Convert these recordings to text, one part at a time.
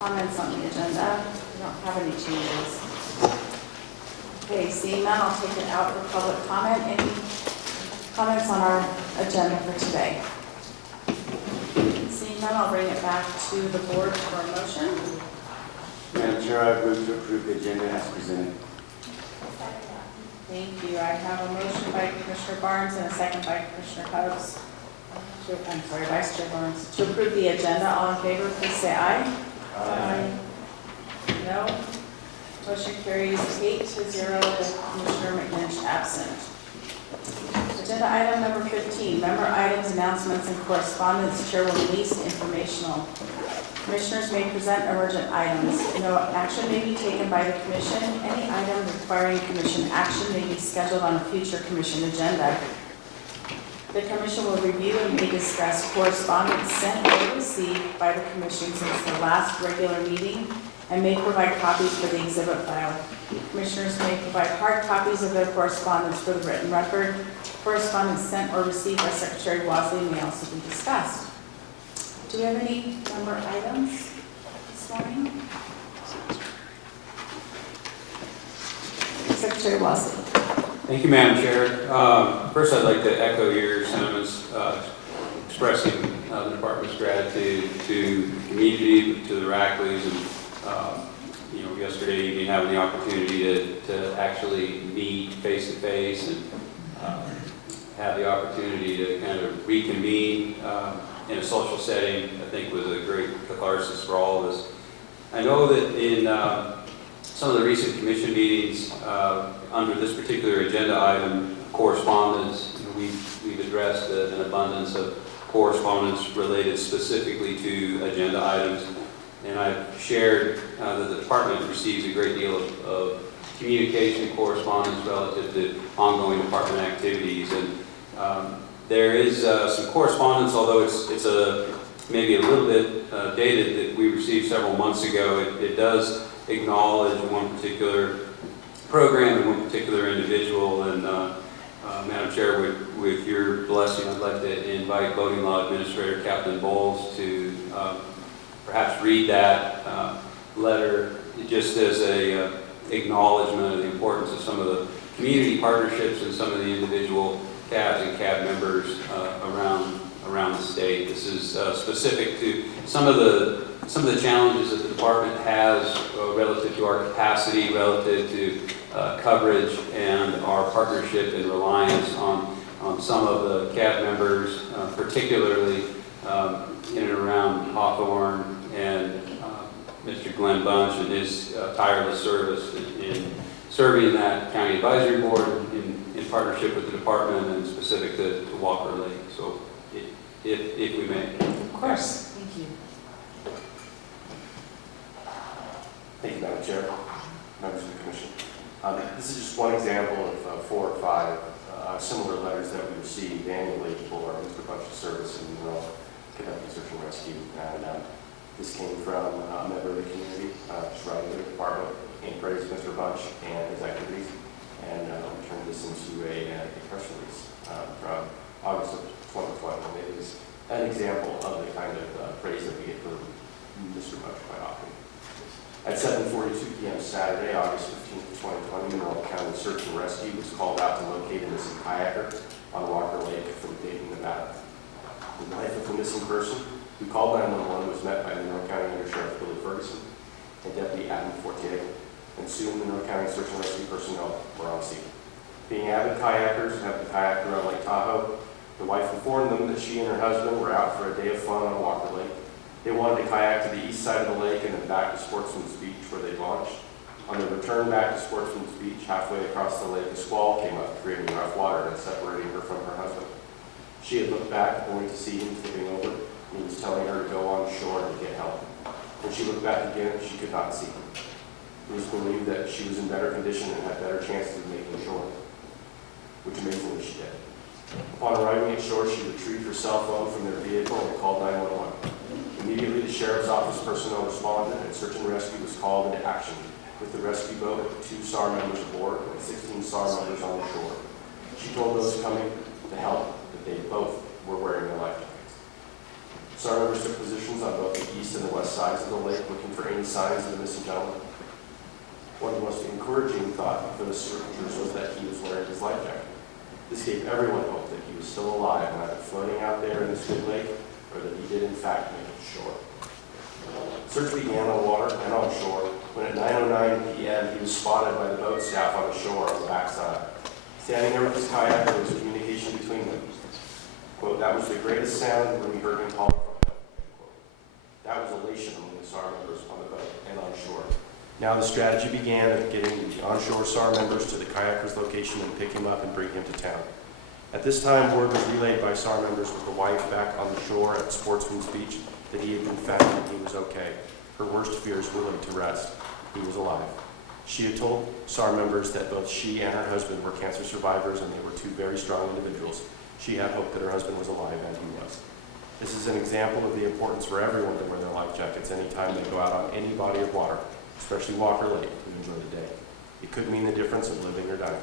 Comments on the agenda? We don't have any changes. Okay, seeing none, I'll take it out for public comment. Any comments on our agenda for today? Seeing none, I'll bring it back to the board for a motion. Madam Chair, I move to approve the agenda as presented. Thank you. I have a motion by Commissioner Barnes and a second by Commissioner Hubbs. Vice Chair Barnes. To approve the agenda, all in favor, please say aye. Aye. No. Motion carries 8-0 with Commissioner McNinch absent. Agenda item number 15, member items, announcements, and correspondence. Chair will release informational. Commissioners may present emergent items. No action may be taken by the Commission. Any item requiring Commission action may be scheduled on a future Commission agenda. The Commission will review and may discuss correspondence sent or received by the Commission since the last regular meeting and may provide copies for the exhibit file. Commissioners may provide hard copies of their correspondence for the written record. Correspondence sent or received by Secretary Wasley may also be discussed. Do we have any member items this morning? Secretary Wasley. Thank you, Madam Chair. First, I'd like to echo your sentiments expressing the Department's gratitude to the community, to the Rackleys, and yesterday evening having the opportunity to actually meet face-to-face and have the opportunity to kind of reconvene in a social setting, I think was a great catharsis for all of us. I know that in some of the recent commission meetings, under this particular agenda item, correspondence, we've addressed an abundance of correspondence related specifically to agenda items. And I've shared that the department receives a great deal of communication and correspondence relative to ongoing department activities. And there is some correspondence, although it's maybe a little bit dated, that we received several months ago. It does acknowledge one particular program and one particular individual. And Madam Chair, with your blessing, I'd like to invite Voting Law Administrator Captain Bowles to perhaps read that letter just as a acknowledgement of the importance of some of the community partnerships and some of the individual cabs and cab members around the state. This is specific to some of the challenges that the department has relative to our capacity, relative to coverage, and our partnership and reliance on some of the cab members, particularly in and around Hawthorne, and Mr. Glenn Bunch and his tireless service in serving that county advisory board in partnership with the department and specific to Walker Lake. So if we may. Of course. Thank you. Thank you, Madam Chair, members of the Commission. This is just one example of 4 or 5 similar letters that we receive annually for Mr. Bunch's service in conducting search and rescue. And this came from a member of the community, just writing to the department in praise of Mr. Bunch and his activities. And we turned this into a press release from August of 2020. And it is an example of the kind of praise that we get from Mr. Bunch quite often. At 7:42 p.m. Saturday, August 15th, 2020, Monroe County Search and Rescue was called out to locate a missing kayaker on Walker Lake from Dayton, Nevada. The life of the missing person, who called 911, was met by Monroe County Under Sheriff Billy Ferguson and Deputy Adam Fortier, and soon Monroe County Search and Rescue personnel were on scene. Being avid kayakers and having kayaked around Lake Tahoe, the wife informed them that she and her husband were out for a day of fun on Walker Lake. They wanted to kayak to the east side of the lake and then back to Sportsman's Beach, where they launched. On their return back to Sportsman's Beach, halfway across the lake, a squall came up, creating rough water and separating her from her husband. She had looked back only to see him tipping over, and he was telling her to go on shore and get help. When she looked back again, she could not see him. It was believed that she was in better condition and had better chances of making shore, which amazingly she did. Upon arriving at shore, she retrieved her cell phone from their vehicle and called 911. Immediately, the Sheriff's Office personnel responded, and search and rescue was called into action, with the rescue boat with 2 SAR members aboard and 16 SAR members on the shore. She told those coming to help that they both were wearing their life jackets. SAR members took positions on both the east and the west sides of the lake looking for any signs of the missing gentleman. One of the most encouraging thought for the searchers was that he was wearing his life jacket. This gave everyone hope that he was still alive and either floating out there in this big lake or that he did in fact make it to shore. Search began on water and on shore when at 9:09 p.m. he was spotted by the boat staff on the shore on the backside. Standing there with his kayak, there was communication between them. Quote, "That was the greatest sound when we heard him call from help." That was elation among the SAR members on the boat and on shore. Now the strategy began of getting the onshore SAR members to the kayaker's location and pick him up and bring him to town. At this time, word was relayed by SAR members with the wife back on the shore at Sportsman's Beach that he had been found and he was okay. Her worst fears were laid to rest. He was alive. She had told SAR members that both she and her husband were cancer survivors and they were two very strong individuals. She had hoped that her husband was alive, and he was. This is an example of the importance for everyone to wear their life jackets anytime they go out on any body of water, especially Walker Lake, to enjoy the day. It could mean the difference of living or dying.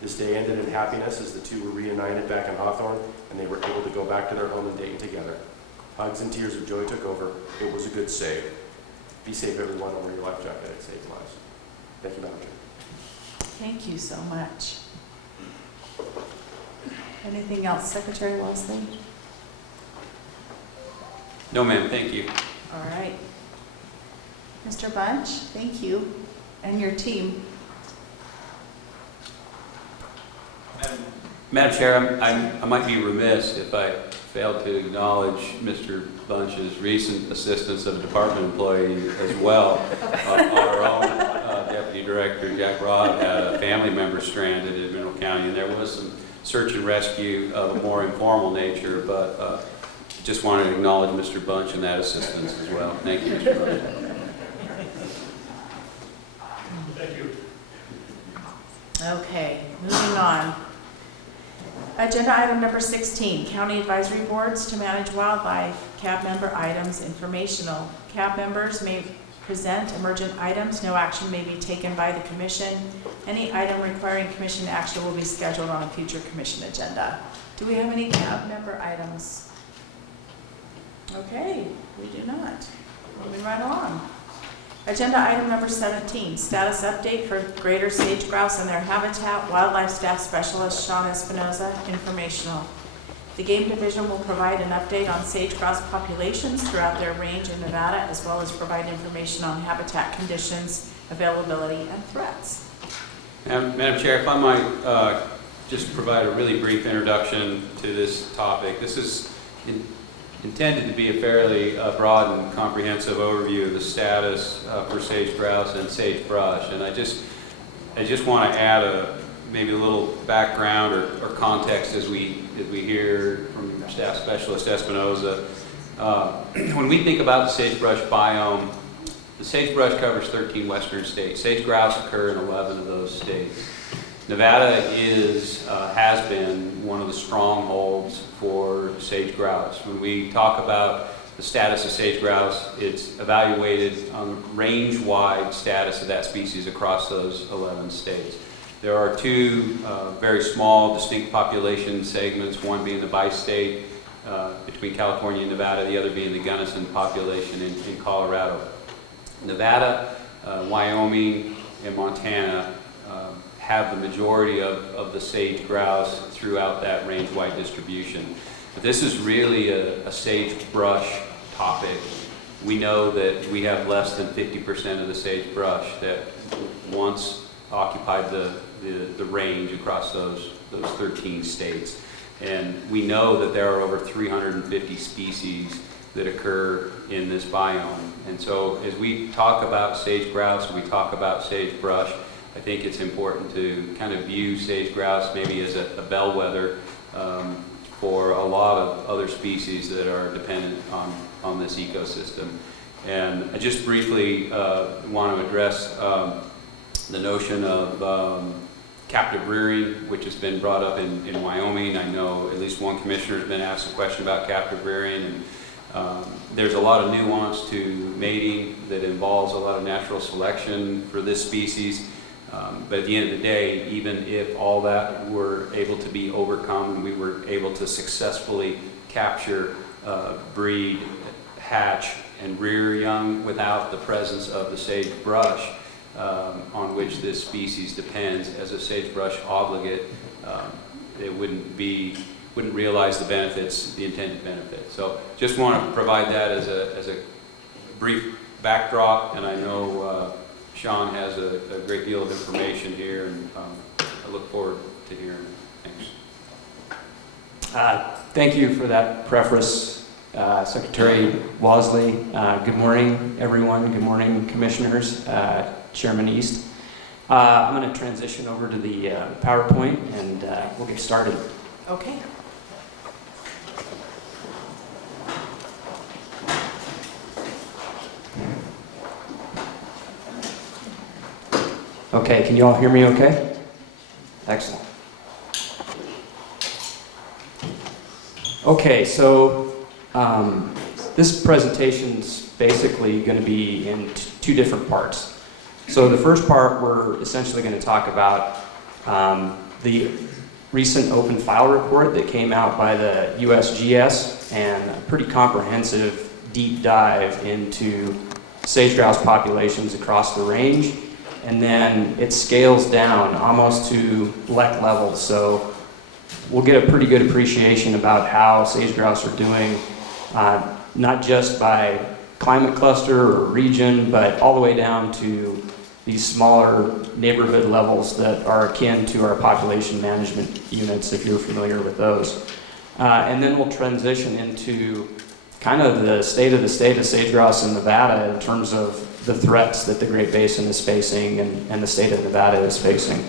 This day ended in happiness as the two were reunited back in Hawthorne, and they were able to go back to their home in Dayton together. Hugs and tears of joy took over. It was a good save. Be safe, everyone, and wear your life jacket. It saves lives. Thank you, Madam Chair. Thank you so much. Anything else, Secretary Wellesley? No, ma'am, thank you. All right. Mr. Bunch, thank you, and your team. Madam Chair, I might be remiss if I failed to acknowledge Mr. Bunch's recent assistance of a department employee as well. Our own Deputy Director, Jack Robb, had a family member stranded in Mineral County, and there was some search and rescue of a more informal nature, but just wanted to acknowledge Mr. Bunch and that assistance as well. Thank you, Mr. Bunch. Thank you. Okay, moving on. Agenda item number 16, County Advisory Boards to Manage Wildlife, CAB member items informational. CAB members may present emergent items. No action may be taken by the commission. Any item requiring commission action will be scheduled on a future commission agenda. Do we have any CAB member items? Okay, we do not. Moving right along. Agenda item number 17, status update for greater sage-grouse and their habitat, wildlife staff specialist Sean Espinoza, informational. The Game Division will provide an update on sage-grouse populations throughout their range in Nevada, as well as provide information on habitat conditions, availability, and threats. Madam Chair, if I might just provide a really brief introduction to this topic. This is intended to be a fairly broad and comprehensive overview of the status for sage-grouse and sagebrush, and I just want to add maybe a little background or context as we hear from Staff Specialist Espinoza. When we think about the sagebrush biome, the sagebrush covers 13 western states. Sage-grouse occur in 11 of those states. Nevada has been one of the strongholds for sage-grouse. When we talk about the status of sage-grouse, it's evaluated on the range-wide status of that species across those 11 states. There are two very small, distinct population segments, one being the bi-state between California and Nevada, the other being the Gunnison population in Colorado. Nevada, Wyoming, and Montana have the majority of the sage-grouse throughout that range-wide distribution. But this is really a sagebrush topic. We know that we have less than 50% of the sagebrush that once occupied the range across those 13 states. And we know that there are over 350 species that occur in this biome. And so as we talk about sage-grouse, we talk about sagebrush, I think it's important to kind of view sage-grouse maybe as a bellwether for a lot of other species that are dependent on this ecosystem. And I just briefly want to address the notion of captive rearing, which has been brought up in Wyoming. I know at least one commissioner has been asked a question about captive rearing, and there's a lot of nuance to mating that involves a lot of natural selection for this species. But at the end of the day, even if all that were able to be overcome and we were able to successfully capture breed, hatch, and rear young without the presence of the sagebrush on which this species depends. As a sagebrush obligate, it wouldn't realize the benefits, the intended benefits. So just want to provide that as a brief backdrop, and I know Sean has a great deal of information here, and I look forward to hearing it. Thanks. Thank you for that preface, Secretary Walsley. Good morning, everyone. Good morning, Commissioners, Chairman East. I'm going to transition over to the PowerPoint, and we'll get started. Okay. Okay, can you all hear me okay? Excellent. Okay, so this presentation's basically going to be in two different parts. So the first part, we're essentially going to talk about the recent open file report that came out by the USGS, and a pretty comprehensive deep dive into sage-grouse populations across the range. And then it scales down almost to lek levels. So we'll get a pretty good appreciation about how sage-grouse are doing, not just by climate cluster or region, but all the way down to these smaller neighborhood levels that are akin to our population management units, if you're familiar with those. And then we'll transition into kind of the state of sage-grouse in Nevada in terms of the threats that the Great Basin is facing and the state of Nevada is facing.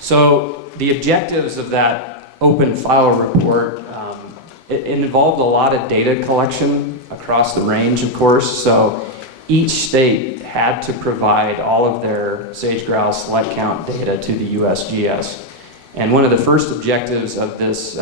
So the objectives of that open file report, it involved a lot of data collection across the range, of course. So each state had to provide all of their sage-grouse lek count data to the USGS. And one of the first objectives of this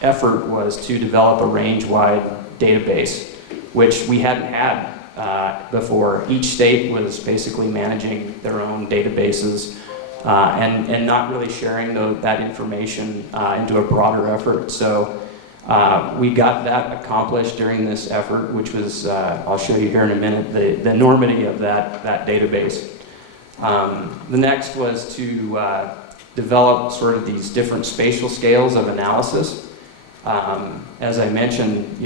effort was to develop a range-wide database, which we hadn't had before. Each state was basically managing their own databases and not really sharing that information into a broader effort. So we got that accomplished during this effort, which was, I'll show you here in a minute, the enormity of that database. The next was to develop sort of these different spatial scales of analysis. As I mentioned,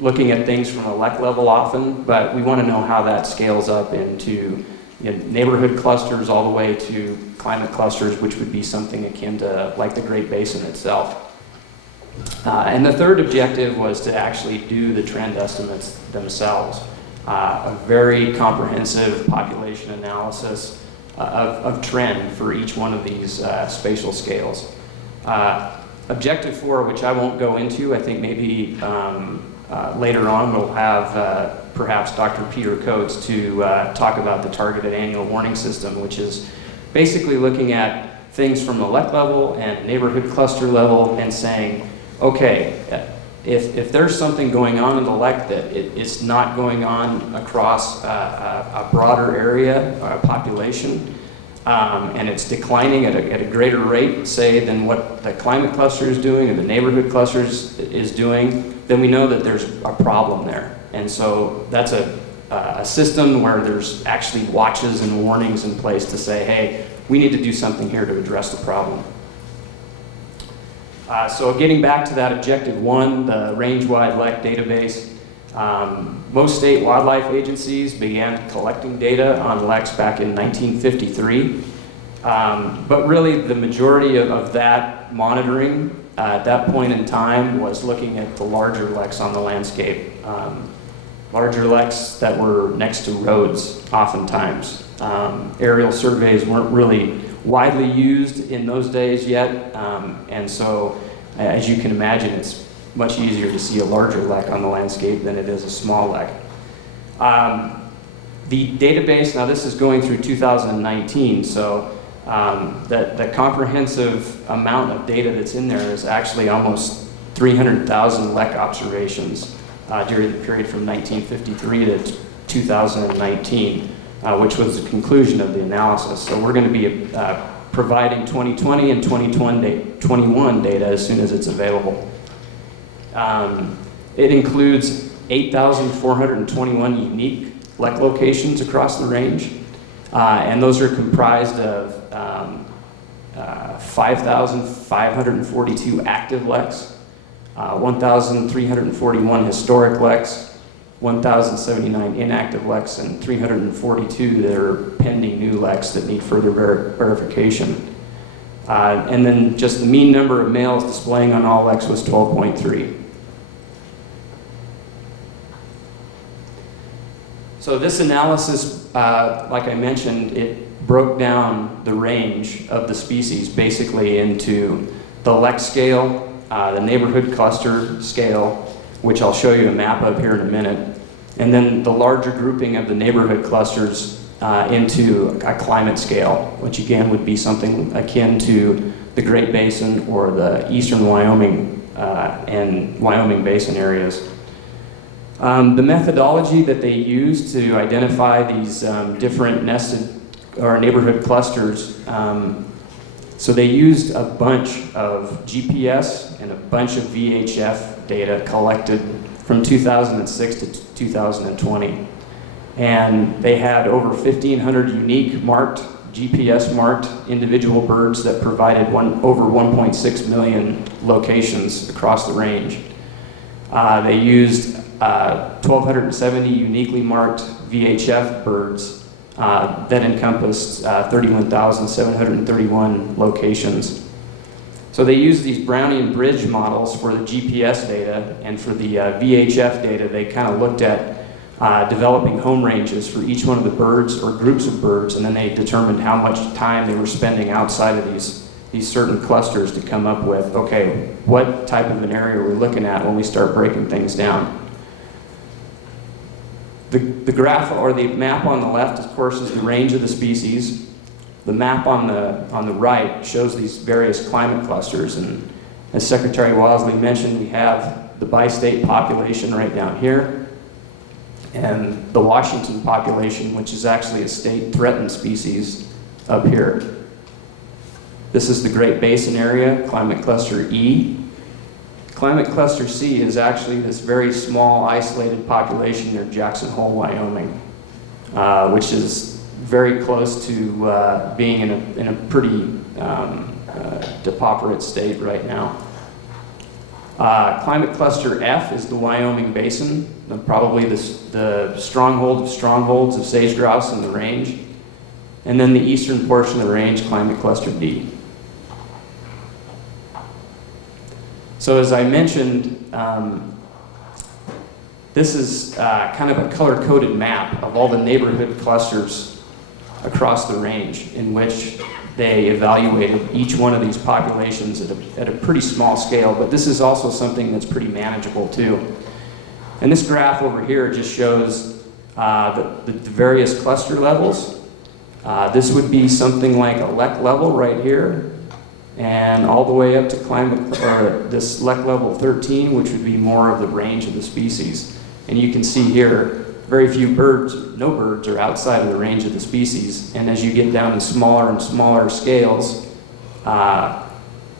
looking at things from a lek level often, but we want to know how that scales up into neighborhood clusters all the way to climate clusters, which would be something akin to like the Great Basin itself. And the third objective was to actually do the trend estimates themselves. A very comprehensive population analysis of trend for each one of these spatial scales. Objective 4, which I won't go into, I think maybe later on we'll have perhaps Dr. Peter Coates to talk about the targeted annual warning system, which is basically looking at things from the lek level and neighborhood cluster level and saying, okay, if there's something going on in the lek that it's not going on across a broader area, a population, and it's declining at a greater rate, say, than what the climate cluster is doing or the neighborhood clusters is doing, then we know that there's a problem there. And so that's a system where there's actually watches and warnings in place to say, hey, we need to do something here to address the problem. So getting back to that objective 1, the range-wide lek database, most state wildlife agencies began collecting data on leks back in 1953. But really the majority of that monitoring at that point in time was looking at the larger leks on the landscape. Larger leks that were next to roads oftentimes. Aerial surveys weren't really widely used in those days yet, and so as you can imagine, it's much easier to see a larger lek on the landscape than it is a small lek. The database, now this is going through 2019, so the comprehensive amount of data that's in there is actually almost 300,000 lek observations during the period from 1953 to 2019, which was the conclusion of the analysis. So we're going to be providing 2020 and 2021 data as soon as it's available. It includes 8,421 unique lek locations across the range, and those are comprised of 5,542 active leks, 1,341 historic leks, 1,079 inactive leks, and 342 that are pending new leks that need further verification. And then just the mean number of males displaying on all leks was 12.3. So this analysis, like I mentioned, it broke down the range of the species basically into the lek scale, the neighborhood cluster scale, which I'll show you a map of here in a minute, and then the larger grouping of the neighborhood clusters into a climate scale, which again would be something akin to the Great Basin or the eastern Wyoming and Wyoming Basin areas. The methodology that they used to identify these different nested or neighborhood clusters, so they used a bunch of GPS and a bunch of VHF data collected from 2006 to 2020. And they had over 1,500 unique marked, GPS marked individual birds that provided over 1.6 million locations across the range. They used 1,270 uniquely marked VHF birds that encompassed 31,731 locations. So they used these Brownian bridge models for the GPS data, and for the VHF data, they kind of looked at developing home ranges for each one of the birds or groups of birds, and then they determined how much time they were spending outside of these certain clusters to come up with, okay, what type of an area are we looking at when we start breaking things down. The graph or the map on the left, of course, is the range of the species. The map on the right shows these various climate clusters, and as Secretary Wosley mentioned, we have the bi-state population right down here, and the Washington population, which is actually a state threatened species, up here. This is the Great Basin area, climate cluster E. Climate cluster C is actually this very small isolated population near Jackson Hole, Wyoming, which is very close to being in a pretty depauperate state right now. Climate cluster F is the Wyoming Basin, probably the stronghold of strongholds of sage-grouse in the range. And then the eastern portion of the range, climate cluster D. So as I mentioned, this is kind of a color-coded map of all the neighborhood clusters across the range, in which they evaluated each one of these populations at a pretty small scale, but this is also something that's pretty manageable too. And this graph over here just shows the various cluster levels. This would be something like a lek level right here, and all the way up to this lek level 13, which would be more of the range of the species. And you can see here, very few birds, no birds are outside of the range of the species. And as you get down to smaller and smaller scales,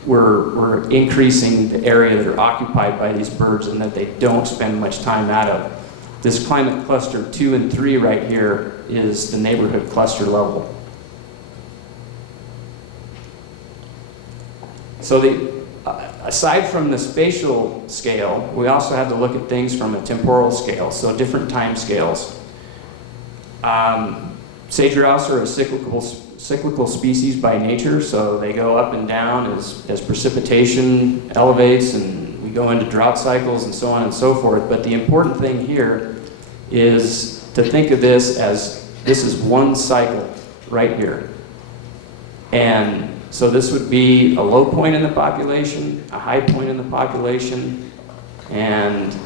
we're increasing the area that are occupied by these birds and that they don't spend much time out of. This climate cluster 2 and 3 right here is the neighborhood cluster level. So aside from the spatial scale, we also have to look at things from a temporal scale, so different time scales. Sage-grouse are a cyclical species by nature, so they go up and down as precipitation elevates, and we go into drought cycles and so on and so forth. But the important thing here is to think of this as this is one cycle right here. And so this would be a low point in the population, a high point in the population, and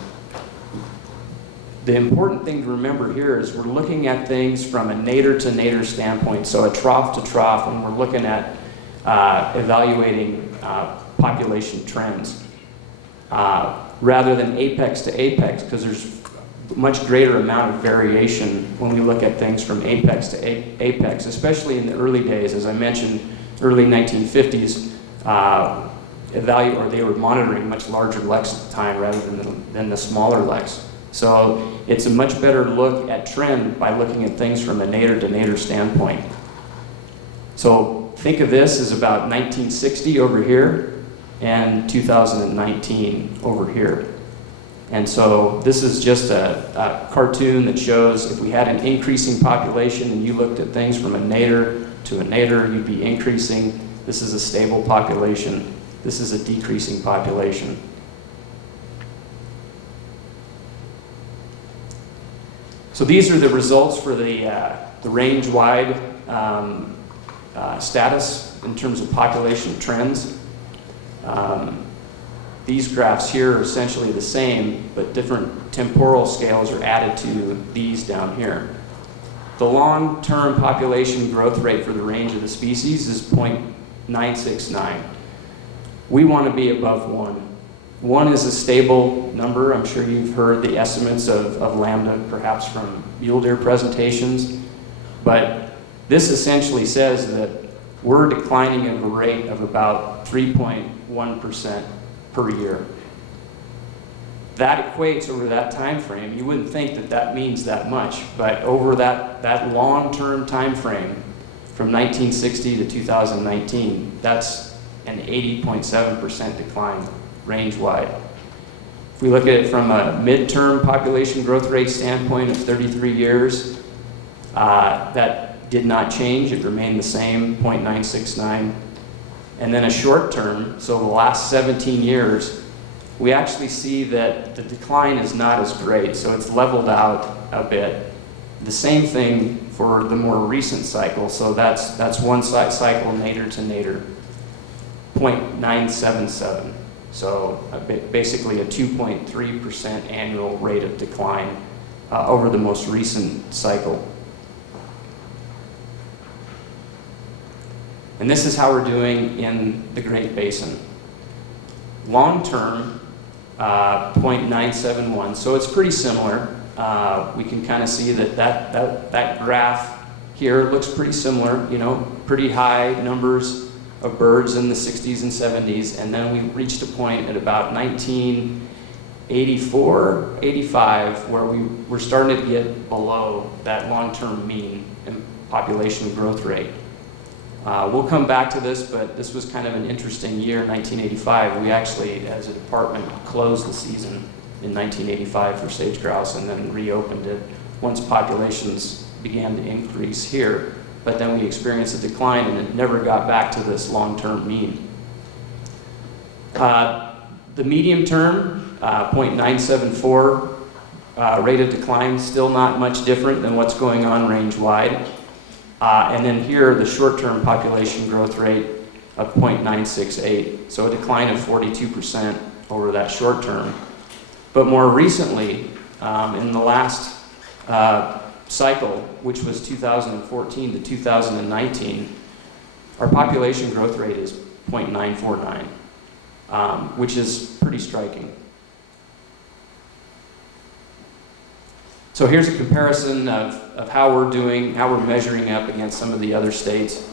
the important thing to remember here is we're looking at things from a nadir to nadir standpoint, so a trough to trough, when we're looking at evaluating population trends, rather than apex to apex, because there's a much greater amount of variation when we look at things from apex to apex, especially in the early days. As I mentioned, early 1950s, they were monitoring much larger leks at the time rather than the smaller leks. So it's a much better look at trend by looking at things from a nadir to nadir standpoint. So think of this as about 1960 over here and 2019 over here. And so this is just a cartoon that shows if we had an increasing population and you looked at things from a nadir to a nadir, you'd be increasing. This is a stable population. This is a decreasing population. So these are the results for the range-wide status in terms of population trends. These graphs here are essentially the same, but different temporal scales are added to these down here. The long-term population growth rate for the range of the species is 0.969. We want to be above 1. 1 is a stable number. I'm sure you've heard the estimates of lambda, perhaps from mule deer presentations. But this essentially says that we're declining at a rate of about 3.1% per year. That equates over that time frame. You wouldn't think that that means that much, but over that long-term time frame, from 1960 to 2019, that's an 80.7% decline range-wide. If we look at it from a midterm population growth rate standpoint of 33 years, that did not change. It remained the same, 0.969. And then a short term, so the last 17 years, we actually see that the decline is not as great, so it's leveled out a bit. The same thing for the more recent cycle, so that's one cycle nadir to nadir, 0.977. So basically a 2.3% annual rate of decline over the most recent cycle. And this is how we're doing in the Great Basin. Long term, 0.971, so it's pretty similar. We can kind of see that graph here looks pretty similar, you know, pretty high numbers of birds in the 60s and 70s, and then we reached a point at about 1984, 85, where we were starting to get below that long-term mean in population growth rate. We'll come back to this, but this was kind of an interesting year, 1985. We actually, as a department, closed the season in 1985 for sage-grouse and then reopened it once populations began to increase here. But then we experienced a decline and it never got back to this long-term mean. The medium term, 0.974 rate of decline, still not much different than what's going on range-wide. And then here, the short-term population growth rate of 0.968, so a decline of 42% over that short term. But more recently, in the last cycle, which was 2014 to 2019, our population growth rate is 0.949, which is pretty striking. So here's a comparison of how we're doing, how we're measuring up against some of the other states.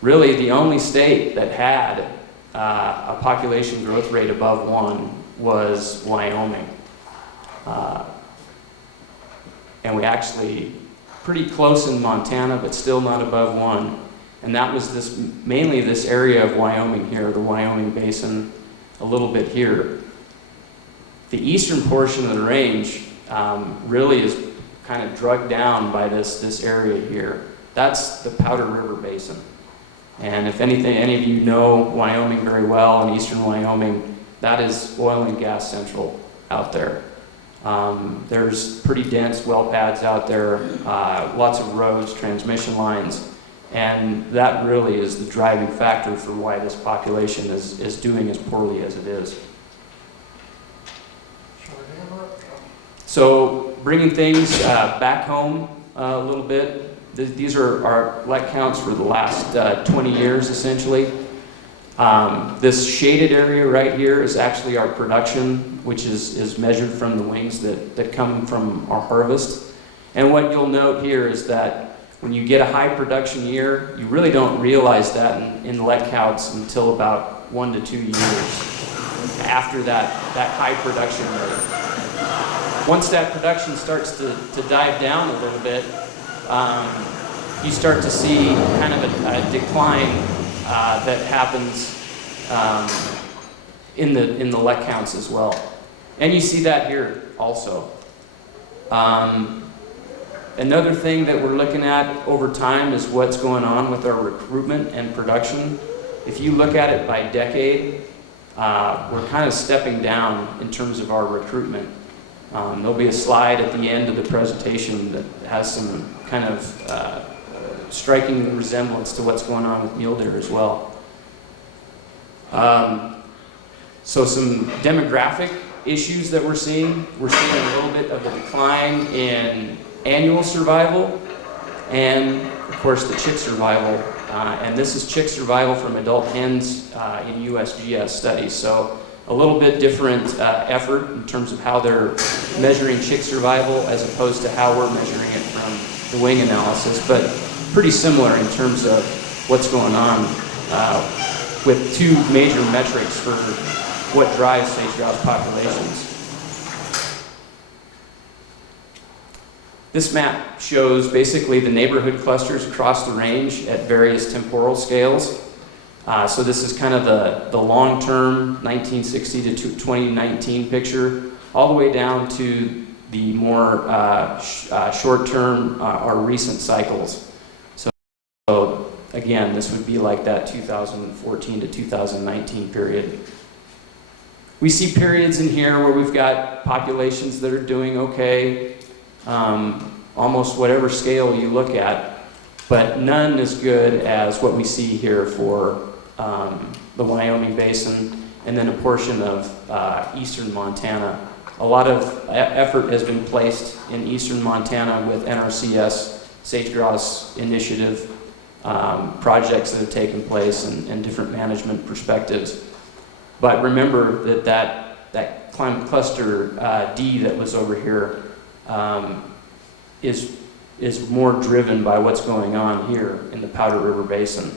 Really, the only state that had a population growth rate above 1 was Wyoming. And we actually, pretty close in Montana, but still not above 1. And that was mainly this area of Wyoming here, the Wyoming Basin, a little bit here. The eastern portion of the range really is kind of drugged down by this area here. That's the Powder River Basin. And if anything, any of you know Wyoming very well, and eastern Wyoming, that is oil and gas central out there. There's pretty dense well pads out there, lots of roads, transmission lines, and that really is the driving factor for why this population is doing as poorly as it is. So bringing things back home a little bit, these are our lek counts for the last 20 years, essentially. This shaded area right here is actually our production, which is measured from the wings that come from our harvest. And what you'll note here is that when you get a high production year, you really don't realize that in let counts until about 1 to 2 years after that high production rate. Once that production starts to dive down a little bit, you start to see kind of a decline that happens in the let counts as well. And you see that here also. Another thing that we're looking at over time is what's going on with our recruitment and production. If you look at it by decade, we're kind of stepping down in terms of our recruitment. There'll be a slide at the end of the presentation that has some kind of striking resemblance to what's going on with mule deer as well. So some demographic issues that we're seeing a little bit of a decline in annual survival and, of course, the chick survival. And this is chick survival from adult hens in USGS studies. So a little bit different effort in terms of how they're measuring chick survival as opposed to how we're measuring it from the wing analysis, but pretty similar in terms of what's going on with two major metrics for what drives sage-grouse populations. This map shows basically the neighborhood clusters across the range at various temporal scales. So this is kind of the long-term 1960 to 2019 picture, all the way down to the more short-term or recent cycles. So again, this would be like that 2014 to 2019 period. We see periods in here where we've got populations that are doing okay, almost whatever scale you look at, but none as good as what we see here for the Wyoming Basin and then a portion of eastern Montana. A lot of effort has been placed in eastern Montana with NRCS, Sage-Grouse initiative, projects that have taken place and different management perspectives. But remember that climate cluster D that was over here is more driven by what's going on here in the Powder River Basin.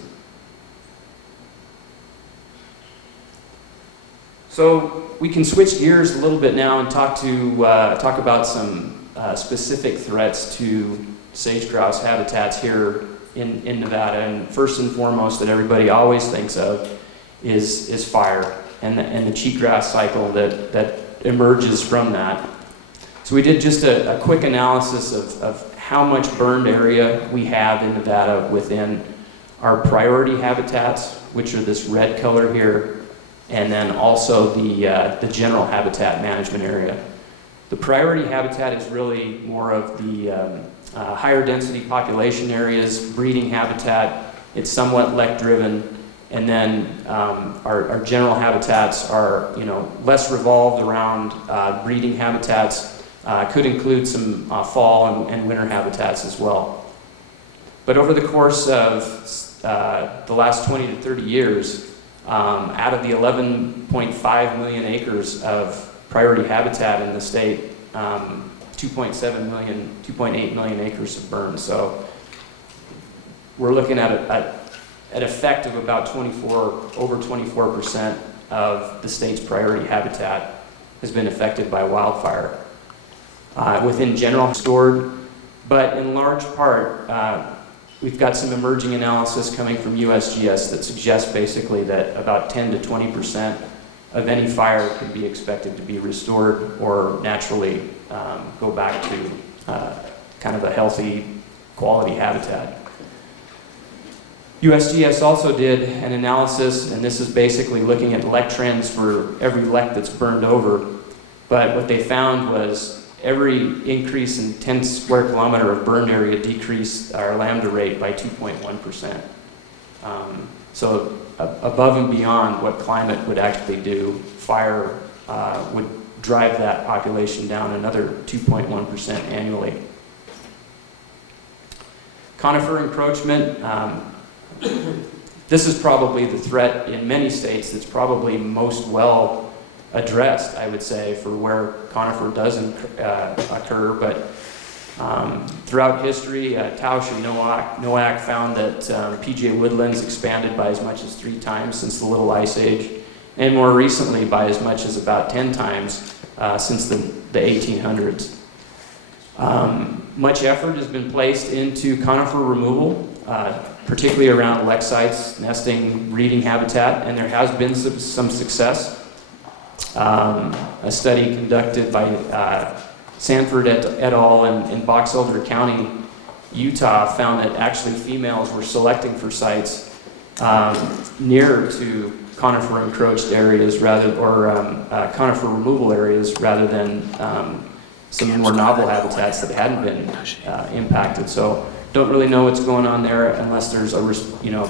So we can switch gears a little bit now and talk about some specific threats to sage-grouse habitats here in Nevada. And first and foremost that everybody always thinks of is fire and the cheatgrass cycle that emerges from that. So we did just a quick analysis of how much burned area we have in Nevada within our priority habitats, which are this red color here, and then also the general habitat management area. The priority habitat is really more of the higher density population areas, breeding habitat. It's somewhat lek driven. And then our general habitats are, less revolved around breeding habitats. Could include some fall and winter habitats as well. But over the course of the last 20 to 30 years, out of the 11.5 million acres of priority habitat in the state, 2.7 million, 2.8 million acres have burned. So we're looking at an effect of about over 24% of the state's priority habitat has been affected by wildfire. Within general stored, but in large part, we've got some emerging analysis coming from USGS that suggests basically that about 10 to 20% of any fire could be expected to be restored or naturally go back to kind of a healthy quality habitat. USGS also did an analysis, and this is basically looking at lek trends for every lek that's burned over. But what they found was every increase in 10 square kilometer of burned area decreased our lambda rate by 2.1%. So above and beyond what climate would actually do, fire would drive that population down another 2.1% annually. Conifer encroachment. This is probably the threat in many states that's probably most well addressed, I would say, for where conifer does occur. But Throughout history, Tausch and Nowak found that PJ woodlands expanded by as much as 3 times since the Little Ice Age, and more recently by as much as about 10 times since the 1800s. Much effort has been placed into conifer removal, particularly around lek sites, nesting, breeding habitat, and there has been some success. A study conducted by Sanford et al. In Box Elder County, Utah, found that actually females were selecting for sites near to conifer encroached areas conifer removal areas rather than some more novel habitats that hadn't been impacted. So don't really know what's going on there unless there's a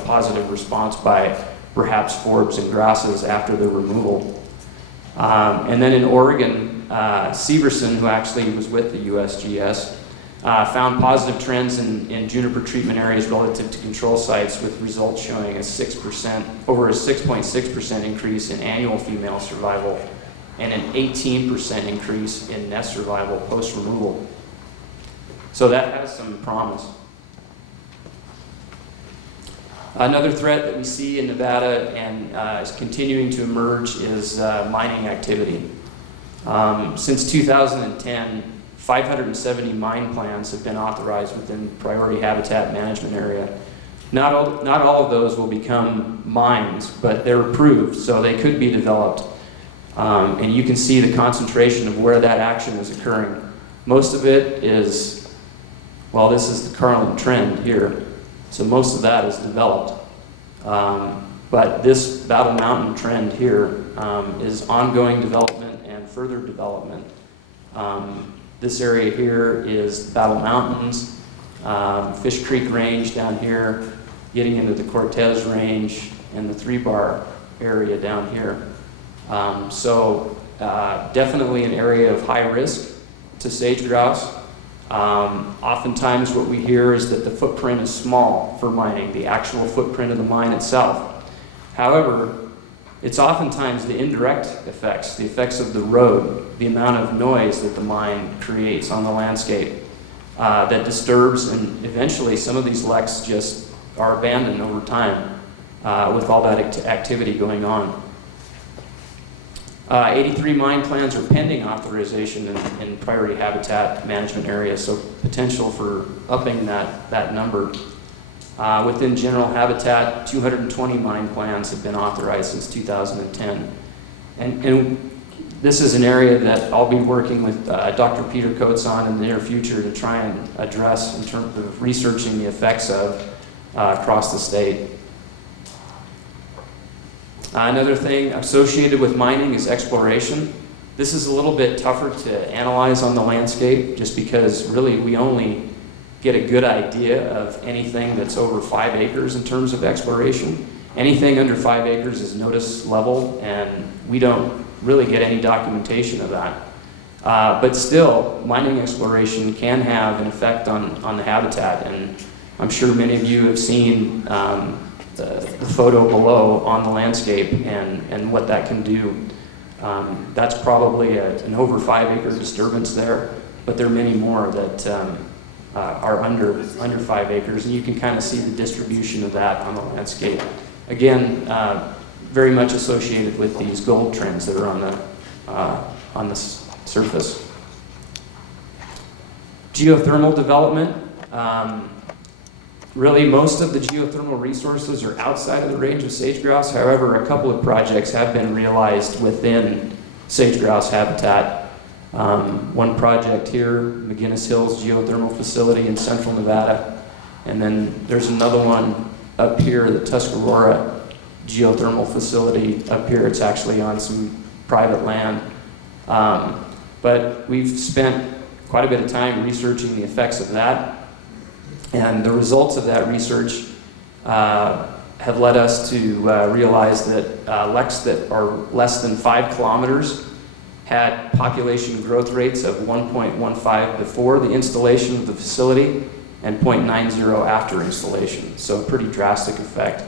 positive response by perhaps forbs and grasses after the removal. And then in Oregon, Severson, who actually was with the USGS, found positive trends in juniper treatment areas relative to control sites, with results showing over a 6.6% increase in annual female survival and an 18% increase in nest survival post-removal. So that has some promise. Another threat that we see in Nevada and is continuing to emerge is mining activity. Since 2010, 570 mine plans have been authorized within priority habitat management area. Not all of those will become mines, but they're approved, so they could be developed. And you can see the concentration of where that action is occurring. Most of it is, well, this is the Carlin Trend here. So most of that is developed. But this Battle Mountain Trend here is ongoing development and further development. This area here is Battle Mountains, Fish Creek Range down here, getting into the Cortez Range, and the 3-Bar area down here. So definitely an area of high risk to sage-grouse. Oftentimes what we hear is that the footprint is small for mining, the actual footprint of the mine itself. However, it's oftentimes the indirect effects, the effects of the road, the amount of noise that the mine creates on the landscape that disturbs, and eventually some of these leks just are abandoned over time with all that activity going on. 83 mine plans are pending authorization in priority habitat management areas, so potential for upping that number. Within general habitat, 220 mine plans have been authorized since 2010. And this is an area that I'll be working with Dr. Peter Coates on in the near future to try and address in terms of researching the effects of across the state. Another thing associated with mining is exploration. This is a little bit tougher to analyze on the landscape just because really we only get a good idea of anything that's over 5 acres in terms of exploration. Anything under 5 acres is notice level, and we don't really get any documentation of that. But still, mining exploration can have an effect on the habitat, and I'm sure many of you have seen the photo below on the landscape and what that can do. That's probably an over 5 acre disturbance there, but there are many more that are under 5 acres, and you can kind of see the distribution of that on the landscape. Again, very much associated with these gold trends that are on the surface. Geothermal development. Really, most of the geothermal resources are outside of the range of sage-grouse. However, a couple of projects have been realized within sage-grouse habitat. One project here, McGinnis Hills Geothermal Facility in central Nevada. And then there's another one up here, the Tuscarora Geothermal Facility up here. It's actually on some private land. But we've spent quite a bit of time researching the effects of that. And the results of that research have led us to realize that leks that are less than 5 kilometers had population growth rates of 1.15 before the installation of the facility and 0.90 after installation. So a pretty drastic effect.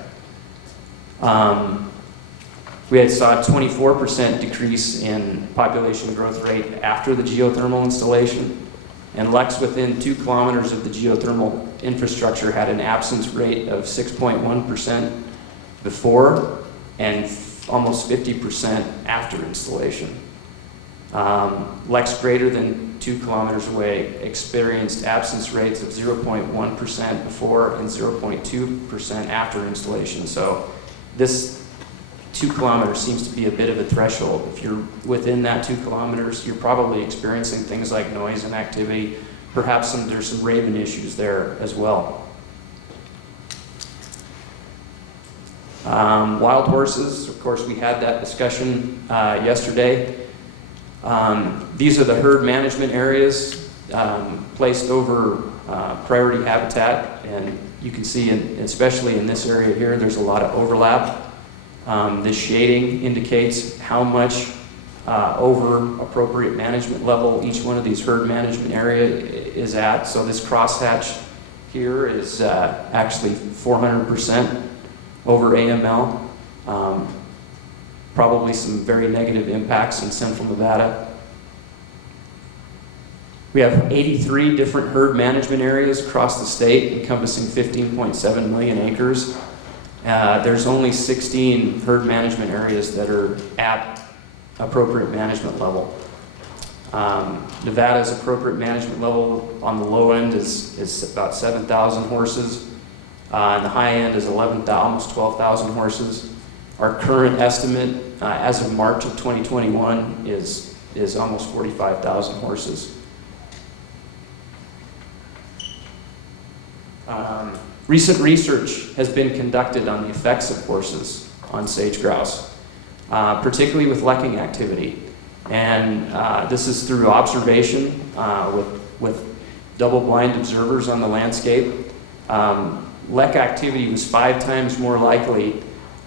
We saw a 24% decrease in population growth rate after the geothermal installation. And Lex within 2 kilometers of the geothermal infrastructure had an absence rate of 6.1% before and almost 50% after installation. Lex greater than 2 kilometers away experienced absence rates of 0.1% before and 0.2% after installation. So this 2 kilometers seems to be a bit of a threshold. If you're within that 2 kilometers, you're probably experiencing things like noise and activity. Perhaps there's some raven issues there as well. Wild horses, of course, we had that discussion yesterday. These are the herd management areas placed over priority habitat, and you can see, especially in this area here, there's a lot of overlap. This shading indicates how much over appropriate management level each one of these herd management area is at. So this crosshatch here is actually 400% over AML. Probably some very negative impacts in central Nevada. We have 83 different herd management areas across the state, encompassing 15.7 million acres. There's only 16 herd management areas that are at appropriate management level. Nevada's appropriate management level on the low end is about 7,000 horses. And the high end is almost 12,000 horses. Our current estimate as of March of 2021 is almost 45,000 horses. Recent research has been conducted on the effects of horses on sage-grouse, particularly with lekking activity. And this is through observation with double-blind observers on the landscape. Lek activity was 5 times more likely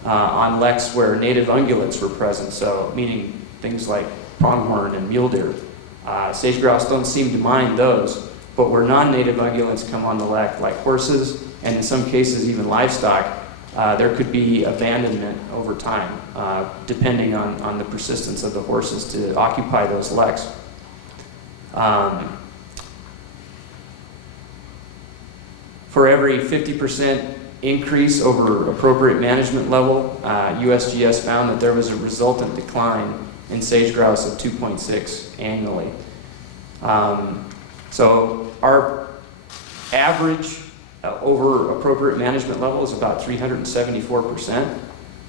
on leks where native ungulates were present, so meaning things like pronghorn and mule deer. Sage-grouse don't seem to mind those, but where non-native ungulates come on the lek, like horses, and in some cases even livestock, there could be abandonment over time, depending on the persistence of the horses to occupy those leks. For every 50% increase over appropriate management level, USGS found that there was a resultant decline in sage-grouse of 2.6 annually. So our average over appropriate management level is about 374%.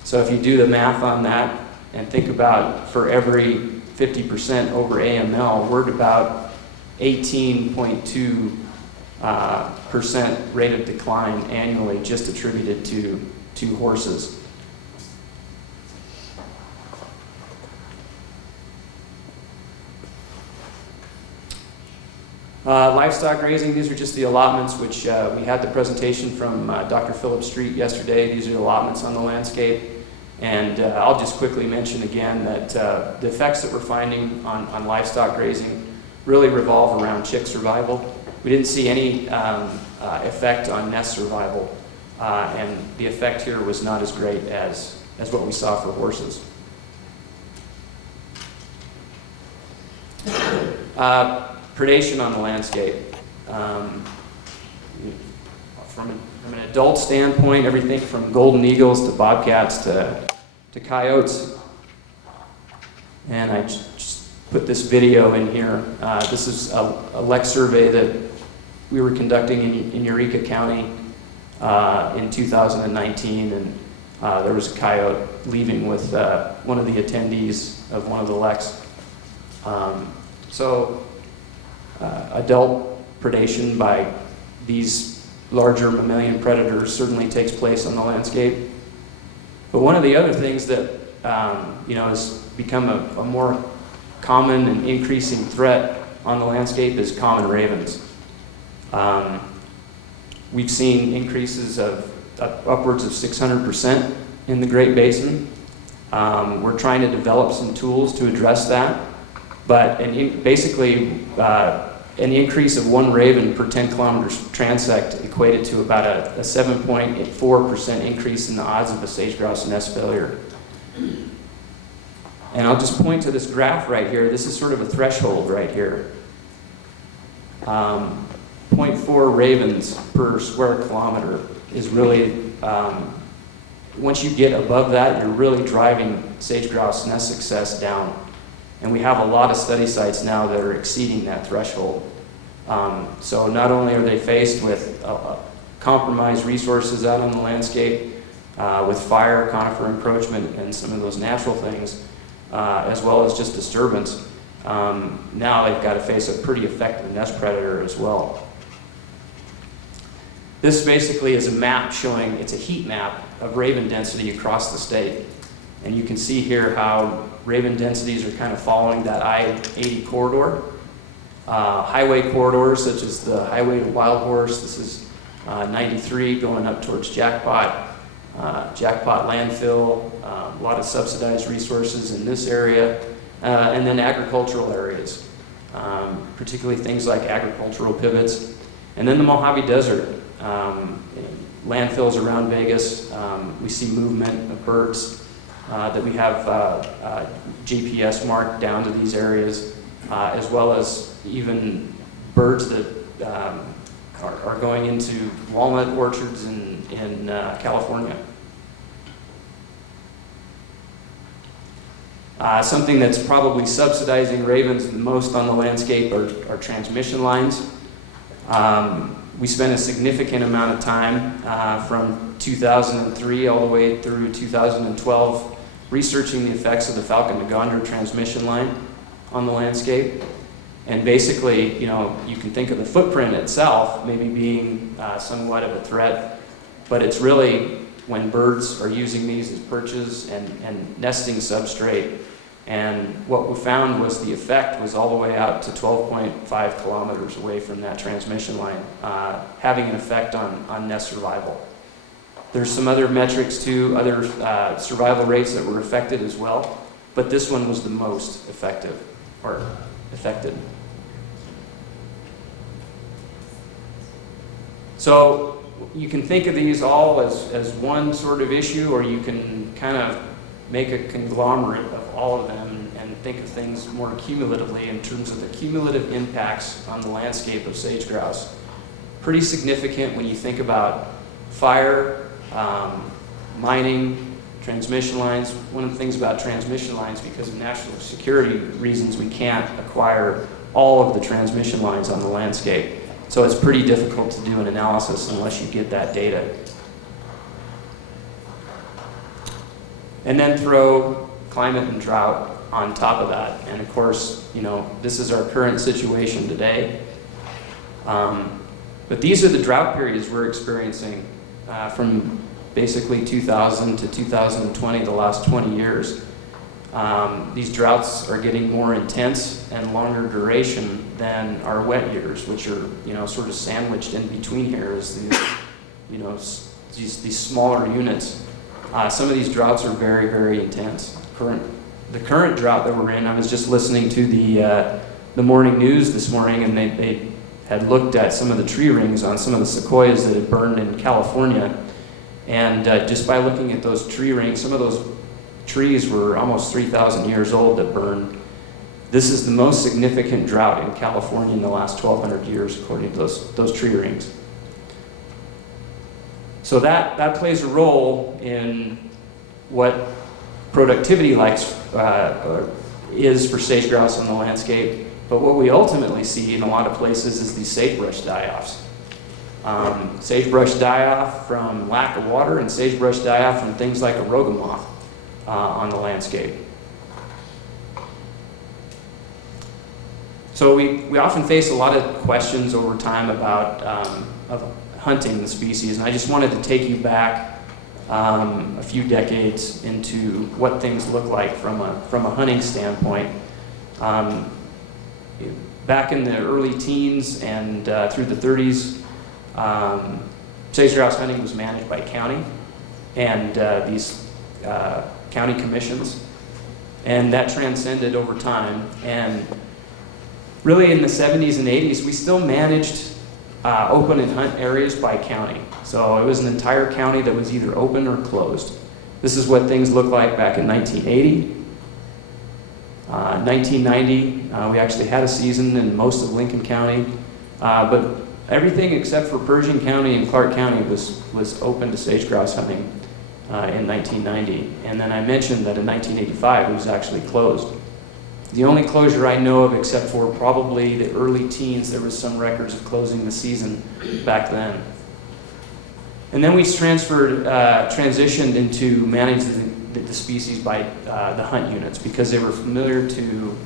So if you do the math on that and think about for every 50% over AML, we're at about 18.2% rate of decline annually, just attributed to horses. Livestock grazing, these are just the allotments, which we had the presentation from Dr. Philip Street yesterday. These are the allotments on the landscape. And I'll just quickly mention again that the effects that we're finding on livestock grazing really revolve around chick survival. We didn't see any effect on nest survival, and the effect here was not as great as what we saw for horses. Predation on the landscape. From an adult standpoint, everything from golden eagles to bobcats to coyotes. And I just put this video in here. This is a lek survey that we were conducting in Eureka County in 2019, and there was a coyote leaving with one of the attendees of one of the leks. Adult predation by these larger mammalian predators certainly takes place on the landscape. But one of the other things that has become a more common and increasing threat on the landscape is common ravens. We've seen increases of upwards of 600% in the Great Basin. We're trying to develop some tools to address that, but basically an increase of 1 raven per 10 kilometers transect equated to about a 7.4% increase in the odds of a sage-grouse nest failure. And I'll just point to this graph right here. This is sort of a threshold right here. 0.4 ravens per square kilometer is really, once you get above that, you're really driving sage-grouse nest success down. And we have a lot of study sites now that are exceeding that threshold. So not only are they faced with compromised resources out on the landscape, with fire, conifer encroachment, and some of those natural things, as well as just disturbance, now they've got to face a pretty effective nest predator as well. This basically is a map showing, it's a heat map of raven density across the state. And you can see here how raven densities are kind of following that I-80 corridor. Highway corridors, such as the highway to Wild Horse, this is 93 going up towards Jackpot, Jackpot landfill, a lot of subsidized resources in this area, and then agricultural areas, particularly things like agricultural pivots. And then the Mojave Desert, landfills around Vegas, we see movement of birds that we have GPS marked down to these areas, as well as even birds that are going into walnut orchards in California. Something that's probably subsidizing ravens the most on the landscape are transmission lines. We spent a significant amount of time from 2003 all the way through 2012 researching the effects of the Falcon to Gondar transmission line on the landscape. And basically, you know, you can think of the footprint itself maybe being somewhat of a threat, but it's really when birds are using these as perches and nesting substrate. And what we found was the effect was all the way out to 12.5 kilometers away from that transmission line, having an effect on nest survival. There's some other metrics too, other survival rates that were affected as well, but this one was the most effective, or affected. So you can think of these all as one sort of issue, or you can kind of make a conglomerate of all of them and think of things more cumulatively in terms of the cumulative impacts on the landscape of sage-grouse. Pretty significant when you think about fire, mining, transmission lines. One of the things about transmission lines, because of national security reasons, we can't acquire all of the transmission lines on the landscape. So it's pretty difficult to do an analysis unless you get that data. And then throw climate and drought on top of that. And of course, you know, this is our current situation today. But these are the drought periods we're experiencing from basically 2000 to 2020, the last 20 years. These droughts are getting more intense and longer duration than our wet years, which are, you know, sort of sandwiched in between here as these, you know, these smaller units. Some of these droughts are very, very intense. The current drought that we're in, I was just listening to the morning news this morning, and they had looked at some of the tree rings on some of the sequoias that had burned in California. And just by looking at those tree rings, some of those trees were almost 3,000 years old that burned. This is the most significant drought in California in the last 1,200 years, according to those tree rings. So that plays a role in what productivity is for sage-grouse on the landscape. But what we ultimately see in a lot of places is these sagebrush die-offs. Sagebrush die-off from lack of water, and sagebrush die-off from things like a rogamoth on the landscape. So we often face a lot of questions over time about of hunting the species, and I just wanted to take you back a few decades into what things look like from a hunting standpoint. Back in the early teens and through the 30s, sage-grouse hunting was managed by county and these county commissions, and that transcended over time. And really in the 70s and 80s, we still managed open and hunt areas by county. So it was an entire county that was either open or closed. This is what things looked like back in 1980. 1990, we actually had a season in most of Lincoln County. But everything except for Pershing County and Clark County was open to sage-grouse hunting in 1990. And then I mentioned that in 1985 it was actually closed. The only closure I know of, except for probably the early teens, there was some records of closing the season back then. And then we transitioned into managing the species by the hunt units because they were familiar to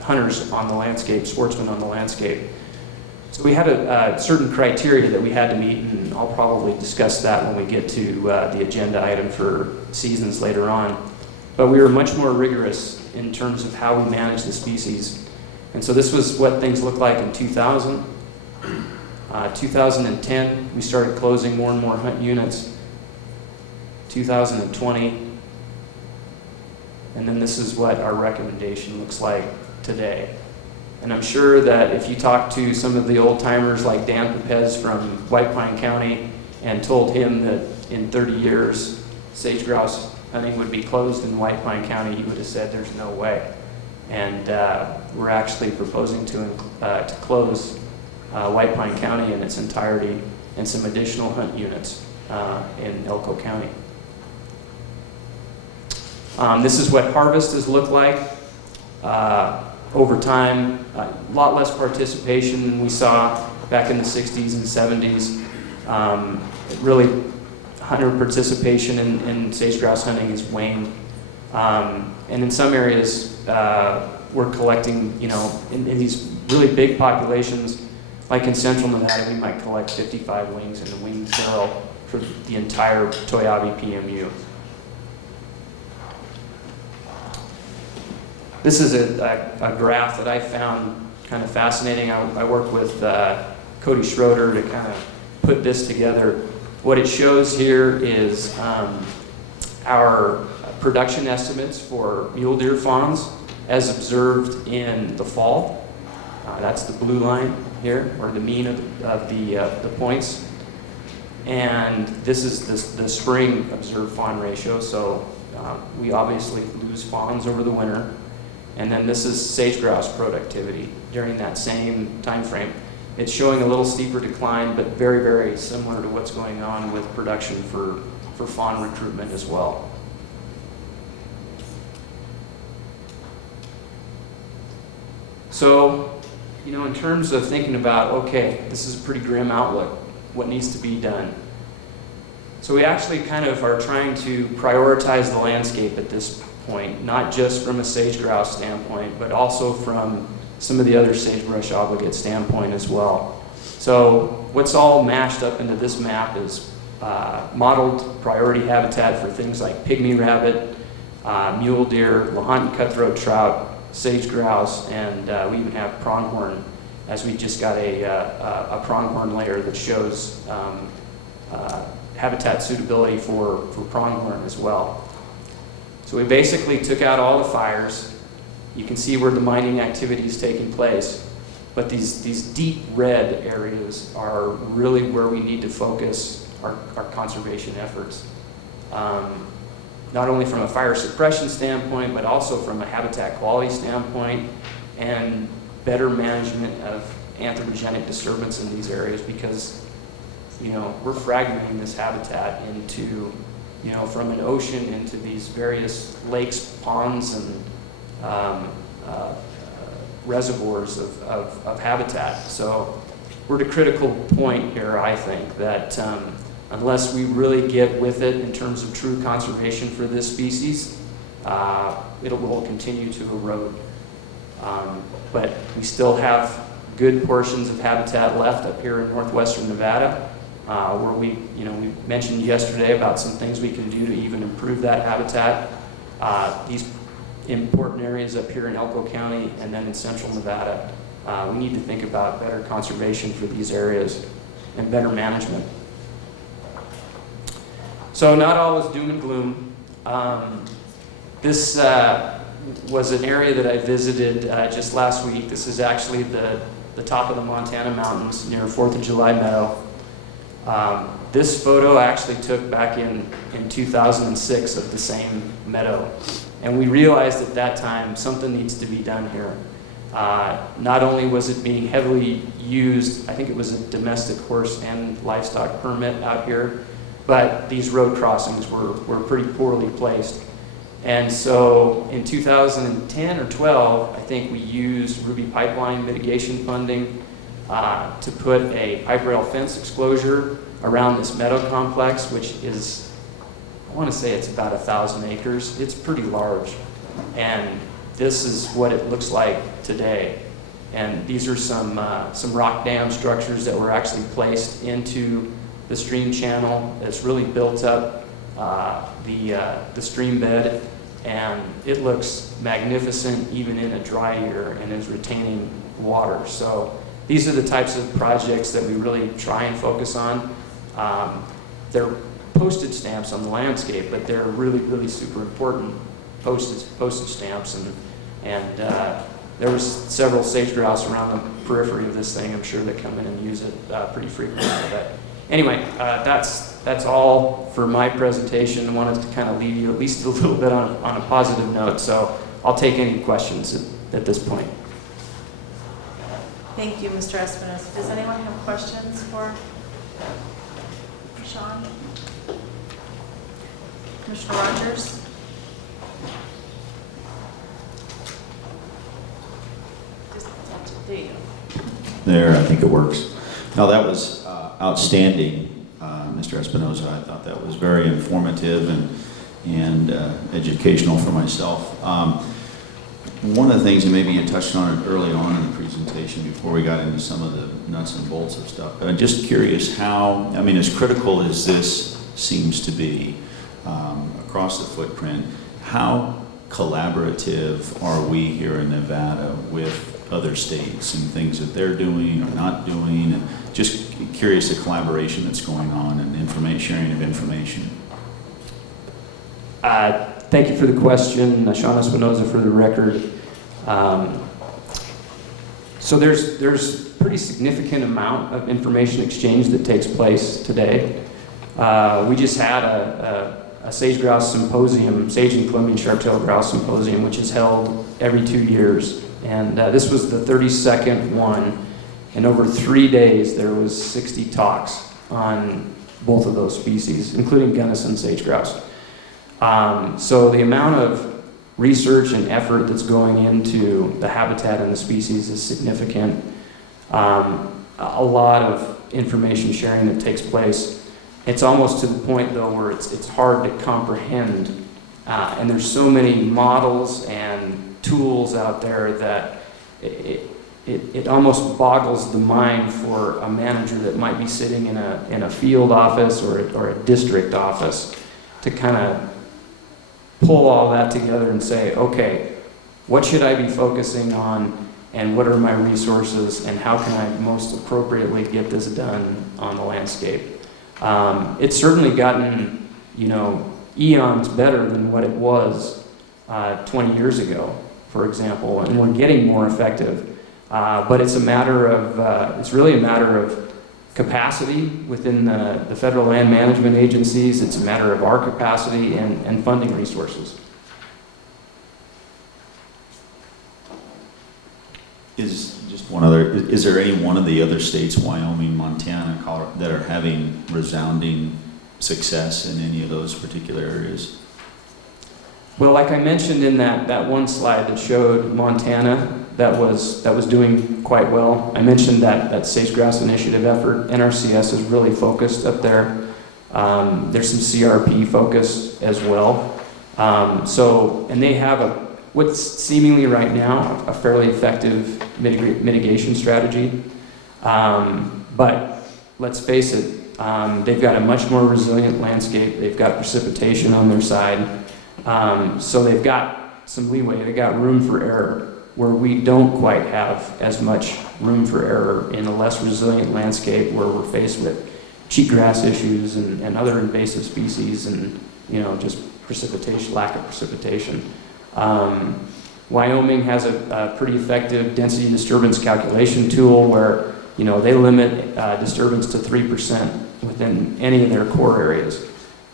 hunters on the landscape, sportsmen on the landscape. So we had a certain criteria that we had to meet, and I'll probably discuss that when we get to the agenda item for seasons later on. But we were much more rigorous in terms of how we manage the species. And so this was what things looked like in 2000. 2010, we started closing more and more hunt units. 2020, and then this is what our recommendation looks like today. And I'm sure that if you talk to some of the old timers like Dan Pepez from White Pine County and told him that in 30 years sage-grouse hunting would be closed in White Pine County, he would have said there's no way. And we're actually proposing to close White Pine County in its entirety and some additional hunt units in Elko County. This is what harvest has looked like over time. A lot less participation than we saw back in the 60s and 70s. Really, hunter participation in sage-grouse hunting has waned. And in some areas, we're collecting, in these really big populations, like in central Nevada, we might collect 55 wings in a wing barrel for the entire Toyabe PMU. This is a graph that I found kind of fascinating. I worked with Cody Schroeder to kind of put this together. What it shows here is our production estimates for mule deer fawns as observed in the fall. That's the blue line here, or the mean of the points. And this is the spring observed fawn ratio. So we obviously lose fawns over the winter. And then this is sage-grouse productivity during that same time frame. It's showing a little steeper decline, but very, very similar to what's going on with production for fawn recruitment as well. So, in terms of thinking about, okay, this is a pretty grim outlook, what needs to be done? So we actually kind of are trying to prioritize the landscape at this point, not just from a sage-grouse standpoint, but also from some of the other sagebrush obligate standpoint as well. So what's all mashed up into this map is modeled priority habitat for things like pygmy rabbit, mule deer, Lahontan cutthroat trout, sage-grouse, and we even have pronghorn, as we just got a pronghorn layer that shows habitat suitability for pronghorn as well. So we basically took out all the fires. You can see where the mining activity is taking place, but these deep red areas are really where we need to focus our conservation efforts. Not only from a fire suppression standpoint, but also from a habitat quality standpoint and better management of anthropogenic disturbance in these areas, because we're fragmenting this habitat into, from an ocean into these various lakes, ponds, and reservoirs of habitat. So we're at a critical point here, I think, that unless we really get with it in terms of true conservation for this species, it will continue to erode. But we still have good portions of habitat left up here in northwestern Nevada, where we mentioned yesterday about some things we can do to even improve that habitat. These important areas up here in Elko County and then in central Nevada, we need to think about better conservation for these areas and better management. So not all is doom and gloom. This was an area that I visited just last week. This is actually the top of the Montana mountains near 4th of July Meadow. This photo I actually took back in 2006 of the same meadow. And we realized at that time something needs to be done here. Not only was it being heavily used, I think it was a domestic horse and livestock permit out here, but these road crossings were pretty poorly placed. And so in 2010 or 12, I think we used Ruby pipeline mitigation funding to put a pipe rail fence exclosure around this meadow complex, which is, I want to say it's about 1,000 acres. It's pretty large. And this is what it looks like today. And these are some rock dam structures that were actually placed into the stream channel that's really built up the stream bed, and it looks magnificent even in a dry year and is retaining water. So these are the types of projects that we really try and focus on. They're postage stamps on the landscape, but they're really, really super important postage stamps. And there was several sage-grouse around the periphery of this thing, I'm sure, that come in and use it pretty frequently. But anyway, that's all for my presentation. I wanted to kind of leave you at least a little bit on a positive note. So I'll take any questions at this point. Thank you, Mr. Espinosa. Does anyone have questions for Sean? Commissioner Rogers? There you go. There, I think it works. No, that was outstanding, Mr. Espinosa. I thought that was very informative and educational for myself. One of the things, and maybe you touched on it early on in the presentation before we got into some of the nuts and bolts of stuff, but I'm just curious how, I mean, as critical as this seems to be across the footprint, how collaborative are we here in Nevada with other states and things that they're doing or not doing, and just curious the collaboration that's going on and sharing of information. Thank you for the question, Sean Espinosa, for the record. So there's pretty significant amount of information exchange that takes place today. We just had a sage-grouse symposium, sage and Colombian sharp-tailed grouse symposium, which is held every 2 years. And this was the 32nd one. And over 3 days, there was 60 talks on both of those species, including Gunnison sage-grouse. So the amount of research and effort that's going into the habitat and the species is significant. A lot of information sharing that takes place. It's almost to the point, though, where it's hard to comprehend. And there's so many models and tools out there that it almost boggles the mind for a manager that might be sitting in a field office or a district office to kind of pull all that together and say, okay, what should I be focusing on, and what are my resources, and how can I most appropriately get this done on the landscape? It's certainly gotten, eons better than what it was 20 years ago, for example, and we're getting more effective. But it's really a matter of capacity within the federal land management agencies. It's a matter of our capacity and funding resources. Is there any one of the other states, Wyoming, Montana, Colorado, that are having resounding success in any of those particular areas? Well, like I mentioned in that one slide that showed Montana, that was doing quite well. I mentioned that Sage-Grouse initiative effort. NRCS is really focused up there. There's some CRP focus as well. And they have what's seemingly right now a fairly effective mitigation strategy. But let's face it, they've got a much more resilient landscape. They've got precipitation on their side. So they've got some leeway. They've got room for error, where we don't quite have as much room for error in a less resilient landscape where we're faced with cheatgrass issues and other invasive species and, just precipitation, lack of precipitation. Wyoming has a pretty effective density disturbance calculation tool where, they limit disturbance to 3% within any of their core areas.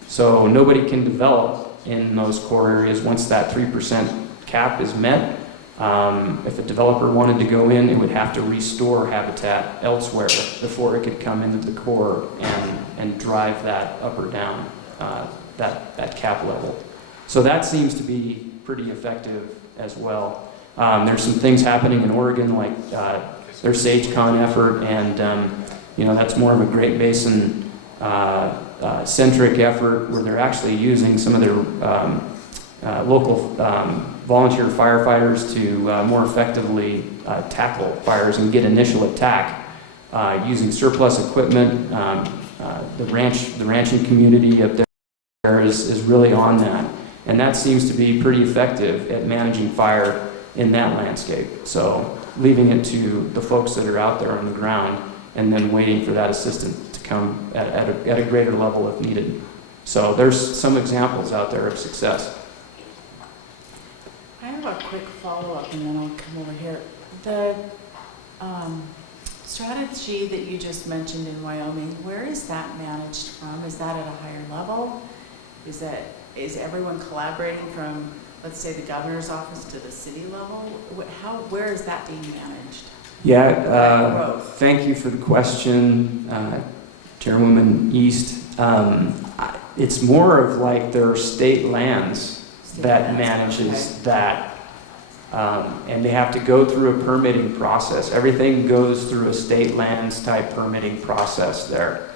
So nobody can develop in those core areas once that 3% cap is met. If a developer wanted to go in, it would have to restore habitat elsewhere before it could come into the core and drive that up or down, that cap level. So that seems to be pretty effective as well. There's some things happening in Oregon, like their Sage-Con effort, and that's more of a Great Basin centric effort where they're actually using some of their local volunteer firefighters to more effectively tackle fires and get initial attack using surplus equipment. The ranching community up there is really on that, and that seems to be pretty effective at managing fire in that landscape. So leaving it to the folks that are out there on the ground and then waiting for that assistance to come at a greater level if needed. So there's some examples out there of success. I have a quick follow-up and then I'll come over here. The strategy that you just mentioned in Wyoming, where is that managed from? Is that at a higher level? Is everyone collaborating from, let's say, the governor's office to the city level? Where is that being managed? Yeah, thank you for the question, Chairwoman East. It's more of like there are state lands that manages that, and they have to go through a permitting process. Everything goes through a state lands type permitting process there.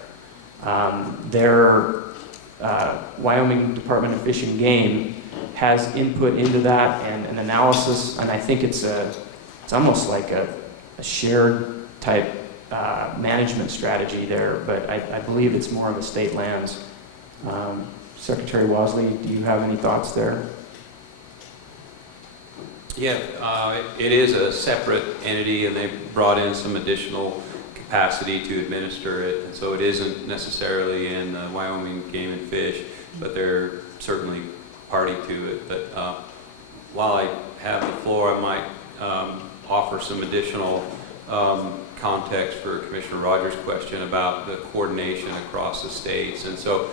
Wyoming Department of Fish and Game has input into that and an analysis, and I think it's almost like a shared type management strategy there, but I believe it's more of a state lands. Secretary Wosley, do you have any thoughts there? Yeah, it is a separate entity, and they brought in some additional capacity to administer it, and so it isn't necessarily in the Wyoming Game and Fish, but they're certainly party to it. But while I have the floor, I might offer some additional context for Commissioner Rogers' question about the coordination across the states. And so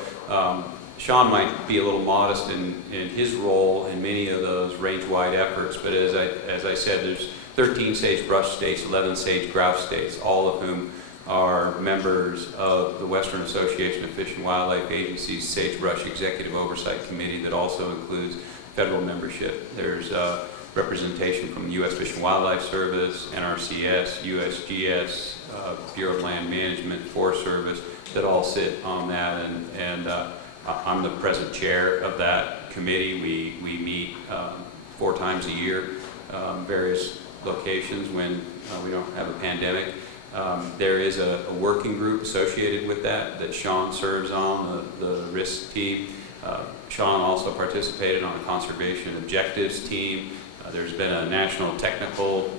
Sean might be a little modest in his role in many of those range-wide efforts, but as I said, there's 13 sagebrush states, 11 sage-grouse states, all of whom are members of the Western Association of Fish and Wildlife Agencies Sagebrush Executive Oversight Committee that also includes federal membership. There's representation from the U.S. Fish and Wildlife Service, NRCS, USGS, Bureau of Land Management, Forest Service, that all sit on that, and I'm the present chair of that committee. We meet 4 times a year, various locations when we don't have a pandemic. There is a working group associated with that Sean serves on, the risk team. Sean also participated on a conservation objectives team. There's been a national technical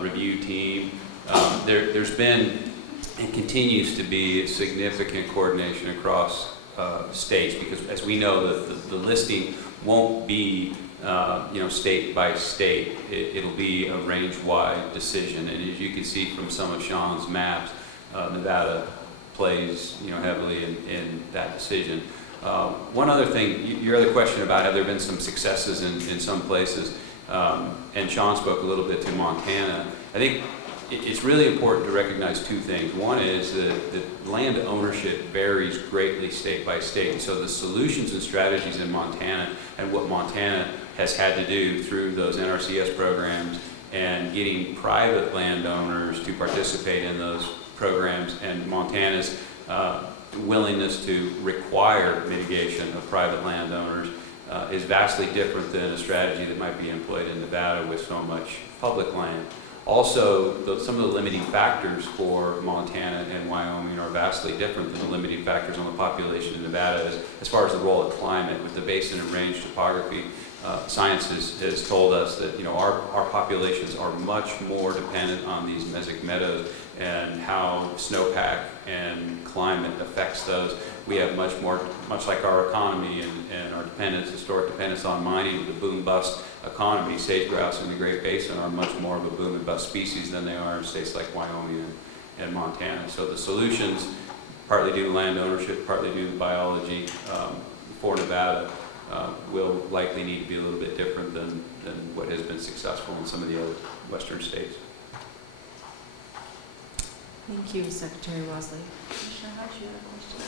review team. There's been and continues to be significant coordination across states, because as we know, the listing won't be state by state. It'll be a range-wide decision, and as you can see from some of Sean's maps, Nevada plays heavily in that decision. One other thing, your other question about have there been some successes in some places, and Sean spoke a little bit to Montana. I think it's really important to recognize 2 things. One is that land ownership varies greatly state by state, and so the solutions and strategies in Montana and what Montana has had to do through those NRCS programs and getting private landowners to participate in those programs, and Montana's willingness to require mitigation of private landowners is vastly different than a strategy that might be employed in Nevada with so much public land. Also, some of the limiting factors for Montana and Wyoming are vastly different than the limiting factors on the population in Nevada as far as the role of climate. With the basin and range topography, science has told us that our populations are much more dependent on these mesic meadows and how snowpack and climate affects those. We have much like our economy and our historic dependence on mining, the boom-bust economy. Sage-grouse in the Great Basin are much more of a boom and bust species than they are in states like Wyoming and Montana. So the solutions, partly due to land ownership, partly due to biology for Nevada, will likely need to be a little bit different than what has been successful in some of the other western states. Thank you, Secretary Wosley. Commissioner Hodge, you have a question?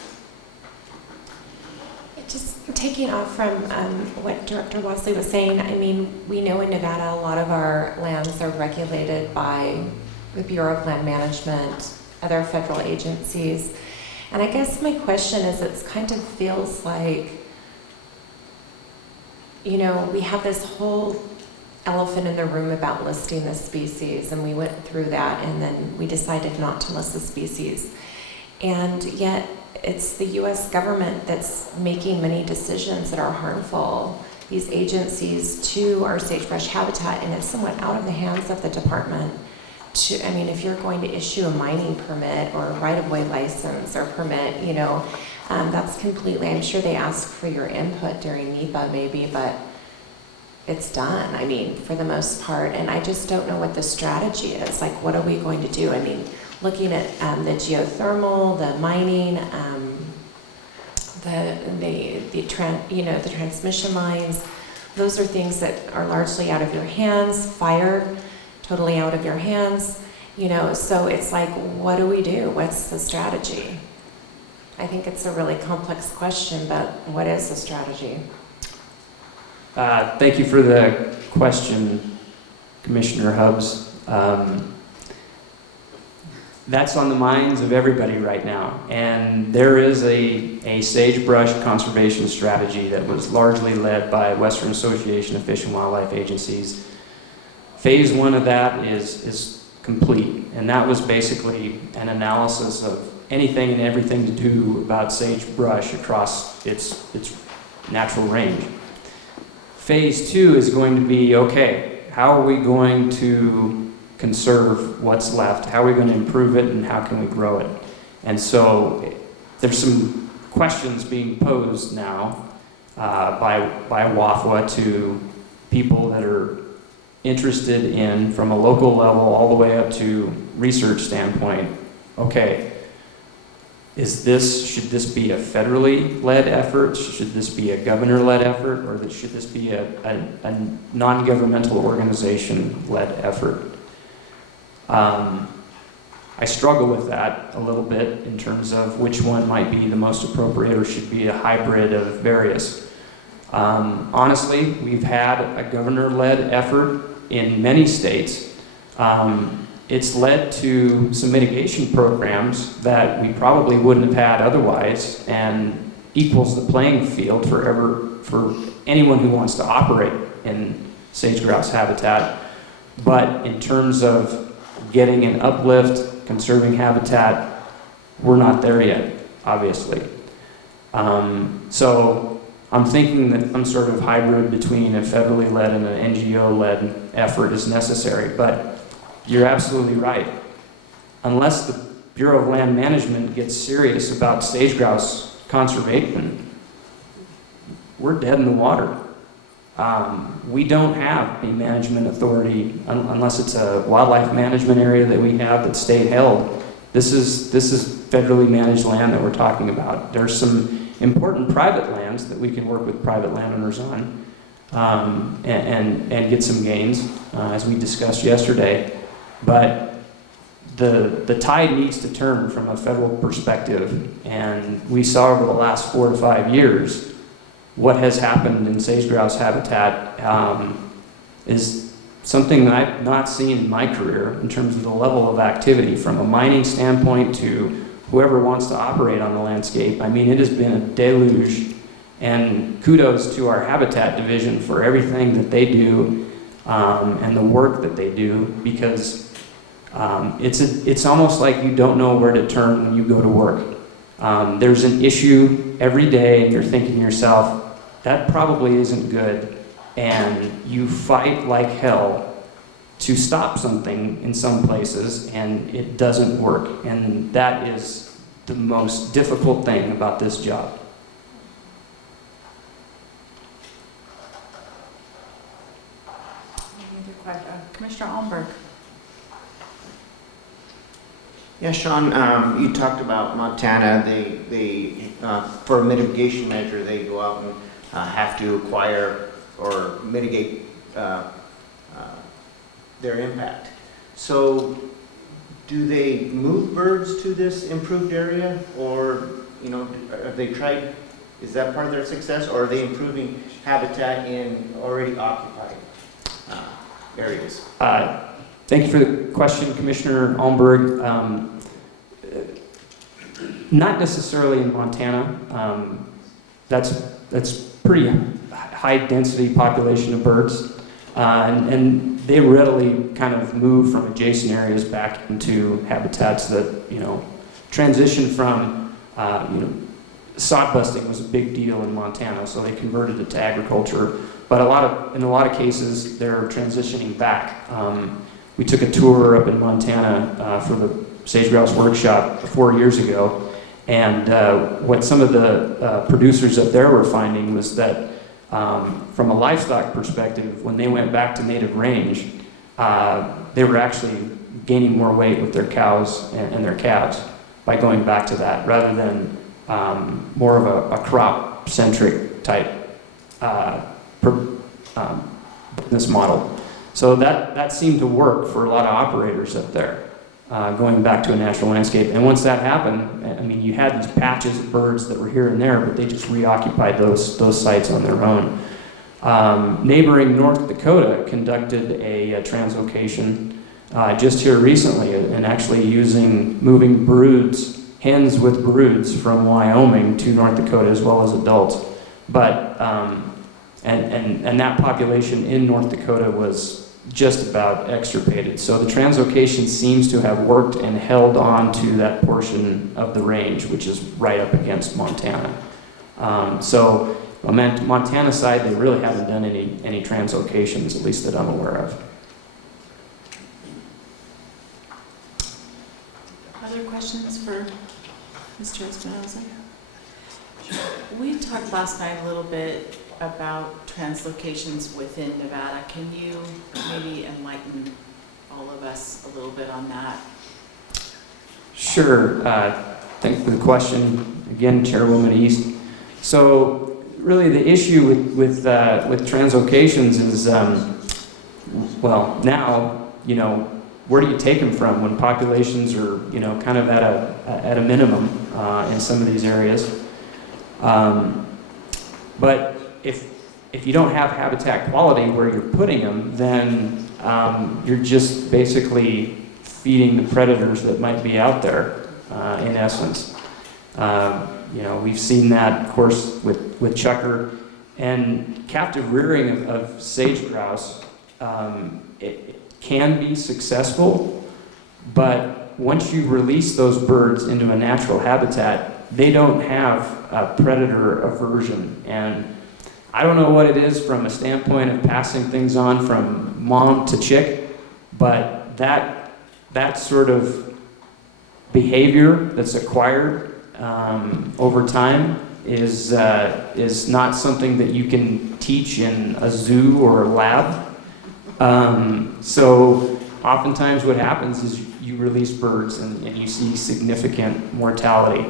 Just taking off from what Director Wosley was saying, I mean, we know in Nevada a lot of our lands are regulated by the Bureau of Land Management, other federal agencies. And I guess my question is, it kind of feels like, you know, we have this whole elephant in the room about listing the species, and we went through that, and then we decided not to list the species. And yet, it's the U.S. government that's making many decisions that are harmful, these agencies, to our sagebrush habitat, and it's somewhat out of the hands of the department. I mean, if you're going to issue a mining permit or a right-of-way license or permit, you know, that's completely, I'm sure they ask for your input during NEPA maybe, but it's done, I mean, for the most part, and I just don't know what the strategy is. Like, what are we going to do? I mean, looking at the geothermal, the mining, the transmission lines, those are things that are largely out of your hands. Fire, totally out of your hands, you know, so it's like, what do we do? What's the strategy? I think it's a really complex question, but what is the strategy? Thank you for the question, Commissioner Hubbs. That's on the minds of everybody right now. And there is a sagebrush conservation strategy that was largely led by Western Association of Fish and Wildlife Agencies. Phase 1 of that is complete. And that was basically an analysis of anything and everything to do about sagebrush across its natural range. Phase 2 is going to be, okay, how are we going to conserve what's left? How are we going to improve it, and how can we grow it? And so there's some questions being posed now by WAFWA to people that are interested in, from a local level all the way up to research standpoint, okay, should this be a federally led effort? Should this be a governor-led effort? Or should this be a non-governmental organization-led effort? I struggle with that a little bit in terms of which one might be the most appropriate or should be a hybrid of various. Honestly, we've had a governor-led effort in many states. It's led to some mitigation programs that we probably wouldn't have had otherwise, and equals the playing field for anyone who wants to operate in sage-grouse habitat. But in terms of getting an uplift, conserving habitat, we're not there yet, obviously. So I'm thinking that some sort of hybrid between a federally led and an NGO-led effort is necessary, but you're absolutely right. Unless the Bureau of Land Management gets serious about sage-grouse conservation, we're dead in the water. We don't have a management authority unless it's a wildlife management area that we have that's state held. This is federally managed land that we're talking about. There's some important private lands that we can work with private landowners on and get some gains, as we discussed yesterday. But the tide needs to turn from a federal perspective, and we saw over the last 4 to 5 years what has happened in sage-grouse habitat is something that I've not seen in my career in terms of the level of activity from a mining standpoint to whoever wants to operate on the landscape. I mean, it has been a deluge, and kudos to our habitat division for everything that they do and the work that they do, because it's almost like you don't know where to turn when you go to work. There's an issue every day, and you're thinking to yourself, that probably isn't good, and you fight like hell to stop something in some places, and it doesn't work. And that is the most difficult thing about this job. Any other questions? Commissioner Almberg. Yeah, Sean, you talked about Montana. They for a mitigation measure, they go out and have to acquire or mitigate their impact. So do they move birds to this improved area, or, you know, have they tried, is that part of their success, or are they improving habitat in already occupied areas? Thank you for the question, Commissioner Almberg. Not necessarily in Montana. That's pretty high density population of birds, and they readily kind of move from adjacent areas back into habitats that, you know, transition from, you know, sod busting was a big deal in Montana, so they converted it to agriculture. But in a lot of cases, they're transitioning back. We took a tour up in Montana for the Sage-Grouse workshop 4 years ago, and what some of the producers up there were finding was that from a livestock perspective, when they went back to native range, they were actually gaining more weight with their cows and their calves by going back to that, rather than more of a crop-centric type business model. So that seemed to work for a lot of operators up there, going back to a natural landscape. And once that happened, I mean, you had these patches of birds that were here and there, but they just reoccupied those sites on their own. Neighboring North Dakota conducted a translocation just here recently, and actually moving broods, hens with broods from Wyoming to North Dakota, as well as adults. But and that population in North Dakota was just about extirpated. So the translocation seems to have worked and held on to that portion of the range, which is right up against Montana. So on Montana side, they really haven't done any translocations, at least that I'm aware of. Other questions for Mr. Espinoza? We talked last night a little bit about translocations within Nevada. Can you maybe enlighten all of us a little bit on that? Sure. Thank you for the question. Again, Chairwoman East. So really the issue with translocations is, well, now, you know, where do you take them from when populations are, you know, kind of at a minimum in some of these areas? But if you don't have habitat quality where you're putting them, then you're just basically feeding the predators that might be out there, in essence. You know, we've seen that, of course, with chucker and captive rearing of sage-grouse. It can be successful, but once you release those birds into a natural habitat, they don't have a predator aversion. And I don't know what it is from a standpoint of passing things on from mom to chick, but that sort of behavior that's acquired over time is not something that you can teach in a zoo or a lab. So oftentimes what happens is you release birds and you see significant mortality.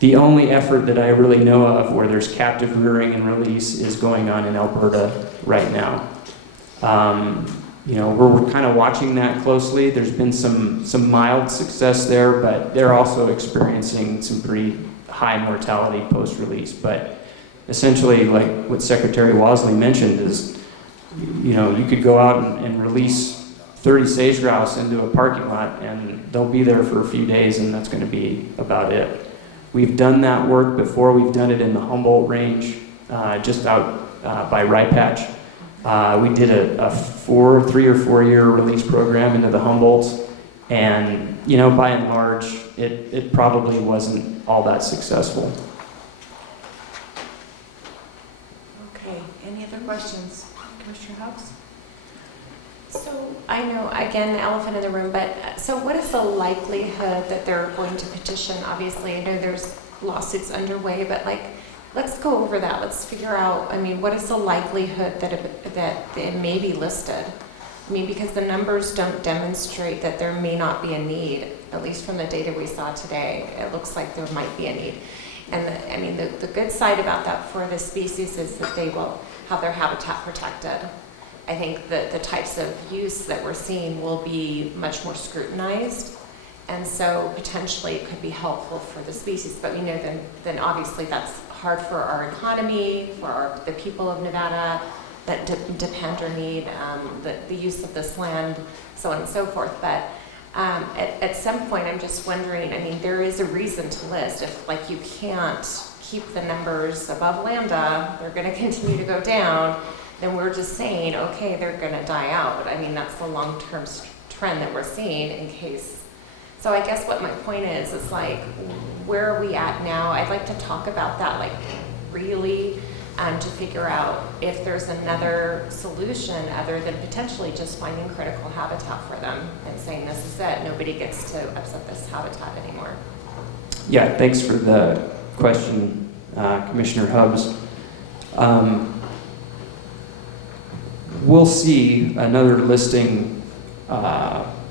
The only effort that I really know of where there's captive rearing and release is going on in Alberta right now. You know, we're kind of watching that closely. There's been some mild success there, but they're also experiencing some pretty high mortality post-release. But essentially, like what Secretary Wasley mentioned is, you know, you could go out and release 30 sage-grouse into a parking lot and they'll be there for a few days and that's going to be about it. We've done that work before. We've done it in the Humboldt range, just out by Rye Patch. We did a 3 or 4 year release program into the Humboldts, and you know, by and large, it probably wasn't all that successful. Okay, any other questions? Commissioner House? So I know, again, the elephant in the room, but so what is the likelihood that they're going to petition? Obviously, I know there's lawsuits underway, but like, let's go over that. Let's figure out, I mean, what is the likelihood that it may be listed? I mean, because the numbers don't demonstrate that there may not be a need, at least from the data we saw today. It looks like there might be a need. And I mean, the good side about that for the species is that they will have their habitat protected. I think that the types of use that we're seeing will be much more scrutinized. And so potentially it could be helpful for the species, but we know then obviously that's hard for our economy, for the people of Nevada that depend or need the use of this land, so on and so forth. But at some point, I'm just wondering, I mean, there is a reason to list. If like you can't keep the numbers above lambda, they're gonna continue to go down, then we're just saying, okay, they're gonna die out. But I mean, that's the long-term trend that we're seeing in case. So I guess what my point is like, where are we at now? I'd like to talk about that, like really, to figure out if there's another solution other than potentially just finding critical habitat for them and saying this is it, nobody gets to upset this habitat anymore. Yeah, thanks for the question, Commissioner Hubbs. We'll see another listing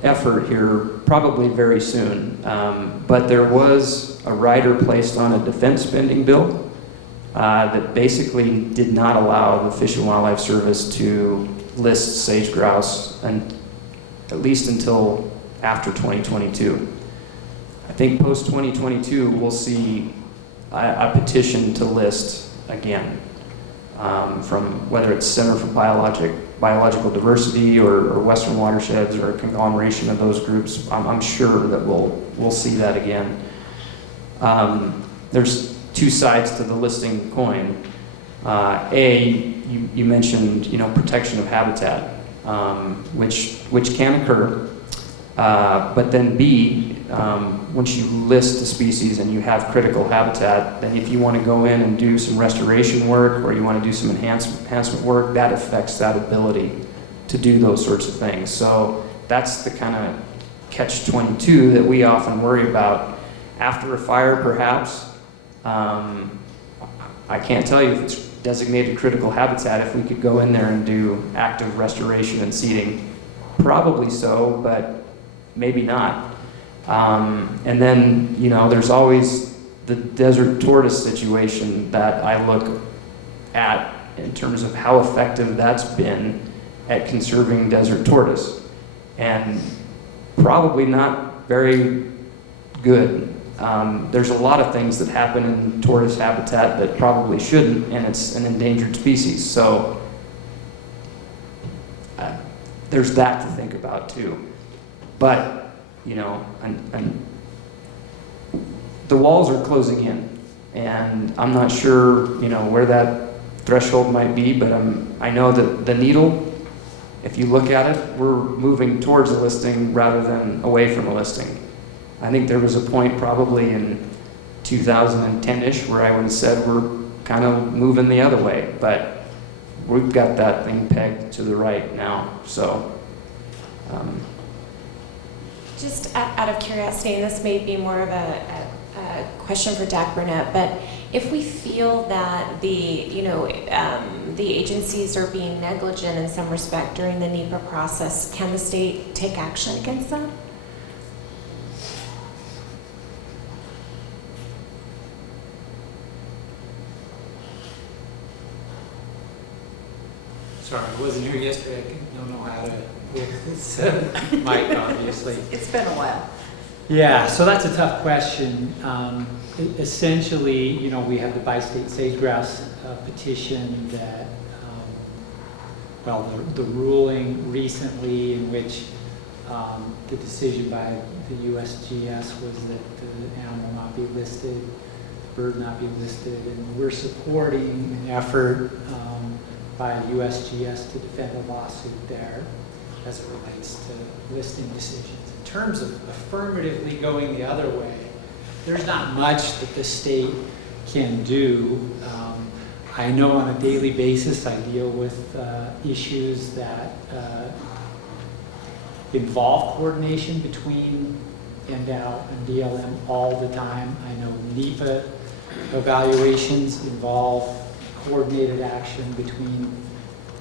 effort here probably very soon, but there was a rider placed on a defense spending bill that basically did not allow the Fish and Wildlife Service to list sage-grouse, and at least until after 2022. I think post-2022 we'll see a petition to list again from whether it's Center for Biological Diversity or Western Watersheds or a conglomeration of those groups. I'm sure that we'll see that again. There's two sides to the listing coin. You mentioned protection of habitat, which can occur, but then B, once you list the species and you have critical habitat, then if you want to go in and do some restoration work or you want to do some enhancement work, that affects that ability to do those sorts of things. So that's the kind of catch-22 that we often worry about. After a fire, perhaps, I can't tell you if it's designated critical habitat, if we could go in there and do active restoration and seeding. Probably so, but maybe not. And then, there's always the desert tortoise situation that I look at in terms of how effective that's been at conserving desert tortoise. And probably not very good. There's a lot of things that happen in tortoise habitat that probably shouldn't, and it's an endangered species. So there's that to think about too. But, and the walls are closing in, and I'm not sure, where that threshold might be, but I know that the needle, if you look at it, we're moving towards a listing rather than away from a listing. I think there was a point probably in 2010-ish where I would have said we're kind of moving the other way, but we've got that thing pegged to the right now, so. Just out of curiosity, and this may be more of a question for Dak Burnett, but if we feel that the agencies are being negligent in some respect during the NEPA process, can the state take action against that? Sorry, I wasn't here yesterday. I don't know how to with this mic, obviously. It's been a while. Yeah, so that's a tough question. Essentially, we have the bi-state sage-grouse petition that, the ruling recently in which the decision by the USGS was that the animal not be listed, the bird not be listed, and we're supporting an effort by USGS to defend a lawsuit there as it relates to listing decisions. In terms of affirmatively going the other way, there's not much that the state can do. I know on a daily basis I deal with issues that involve coordination between NDOW and BLM all the time. I know NEPA evaluations involve coordinated action between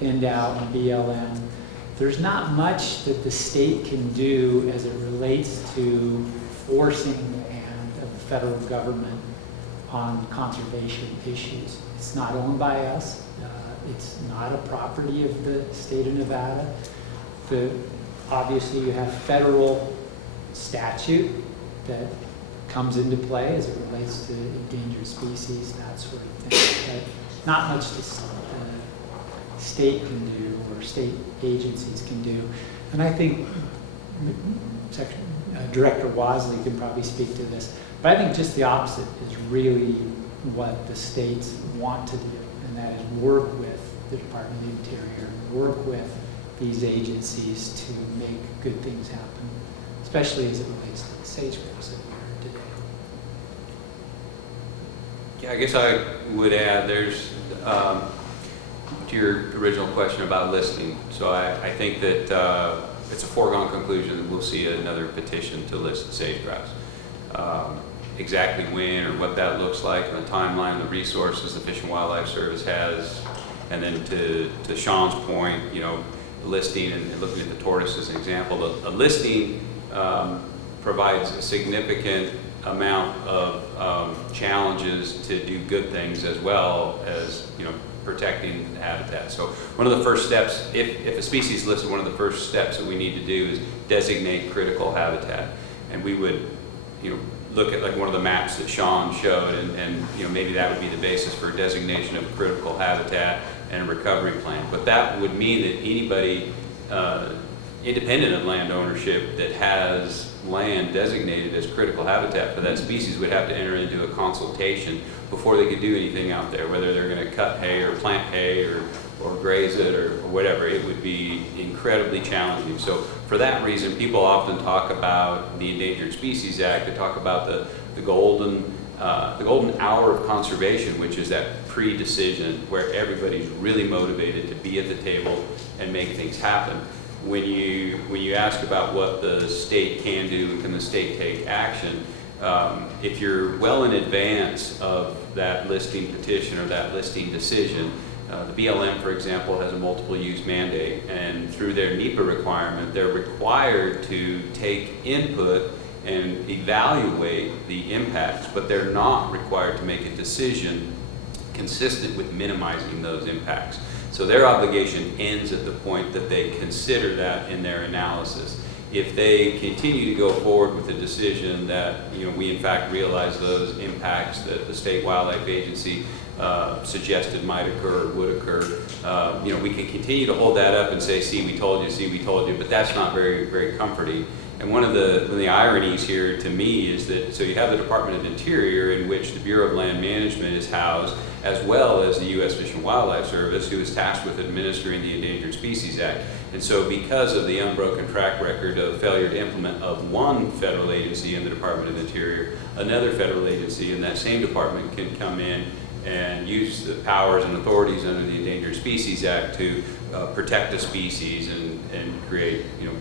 NDOW and BLM. There's not much that the state can do as it relates to forcing the hand of the federal government on conservation issues. It's not owned by us. It's not a property of the state of Nevada. Obviously, you have federal statute that comes into play as it relates to endangered species, that sort of thing. But not much the state can do or state agencies can do. And I think Director Wasley can probably speak to this, but I think just the opposite is really what the states want to do, and that is work with the Department of the Interior, work with these agencies to make good things happen, especially as it relates to the sage-grouse that we heard today. Yeah, I guess I would add, there's, to your original question about listing, so I think that it's a foregone conclusion that we'll see another petition to list sage-grouse. Exactly when or what that looks like, and the timeline, the resources the Fish and Wildlife Service has, and then to Sean's point, you know, listing and looking at the tortoise as an example, a listing provides a significant amount of challenges to do good things as well as, you know, protecting the habitat. So one of the first steps, if a species is listed, one of the first steps that we need to do is designate critical habitat. And we would, you know, look at like one of the maps that Sean showed, and you know, maybe that would be the basis for designation of critical habitat and a recovery plan. But that would mean that anybody independent of land ownership that has land designated as critical habitat for that species would have to enter into a consultation before they could do anything out there, whether they're going to cut hay or plant hay or graze it or whatever. It would be incredibly challenging. So for that reason, people often talk about the Endangered Species Act. They talk about the golden hour of conservation, which is that pre-decision where everybody's really motivated to be at the table and make things happen. When you ask about what the state can do and can the state take action, if you're well in advance of that listing petition or that listing decision, the BLM, for example, has a multiple use mandate, and through their NEPA requirement, they're required to take input and evaluate the impacts, but they're not required to make a decision consistent with minimizing those impacts. So their obligation ends at the point that they consider that in their analysis. If they continue to go forward with a decision that, you know, we in fact realize those impacts that the State Wildlife Agency suggested might occur or would occur, you know, we can continue to hold that up and say, see, we told you, but that's not very, very comforting. And one of the ironies here to me is that, so you have the Department of Interior, in which the Bureau of Land Management is housed, as well as the U.S. Fish and Wildlife Service, who is tasked with administering the Endangered Species Act. And so because of the unbroken track record of failure to implement of one federal agency in the Department of Interior, another federal agency in that same department can come in and use the powers and authorities under the Endangered Species Act to protect the species and create, you know,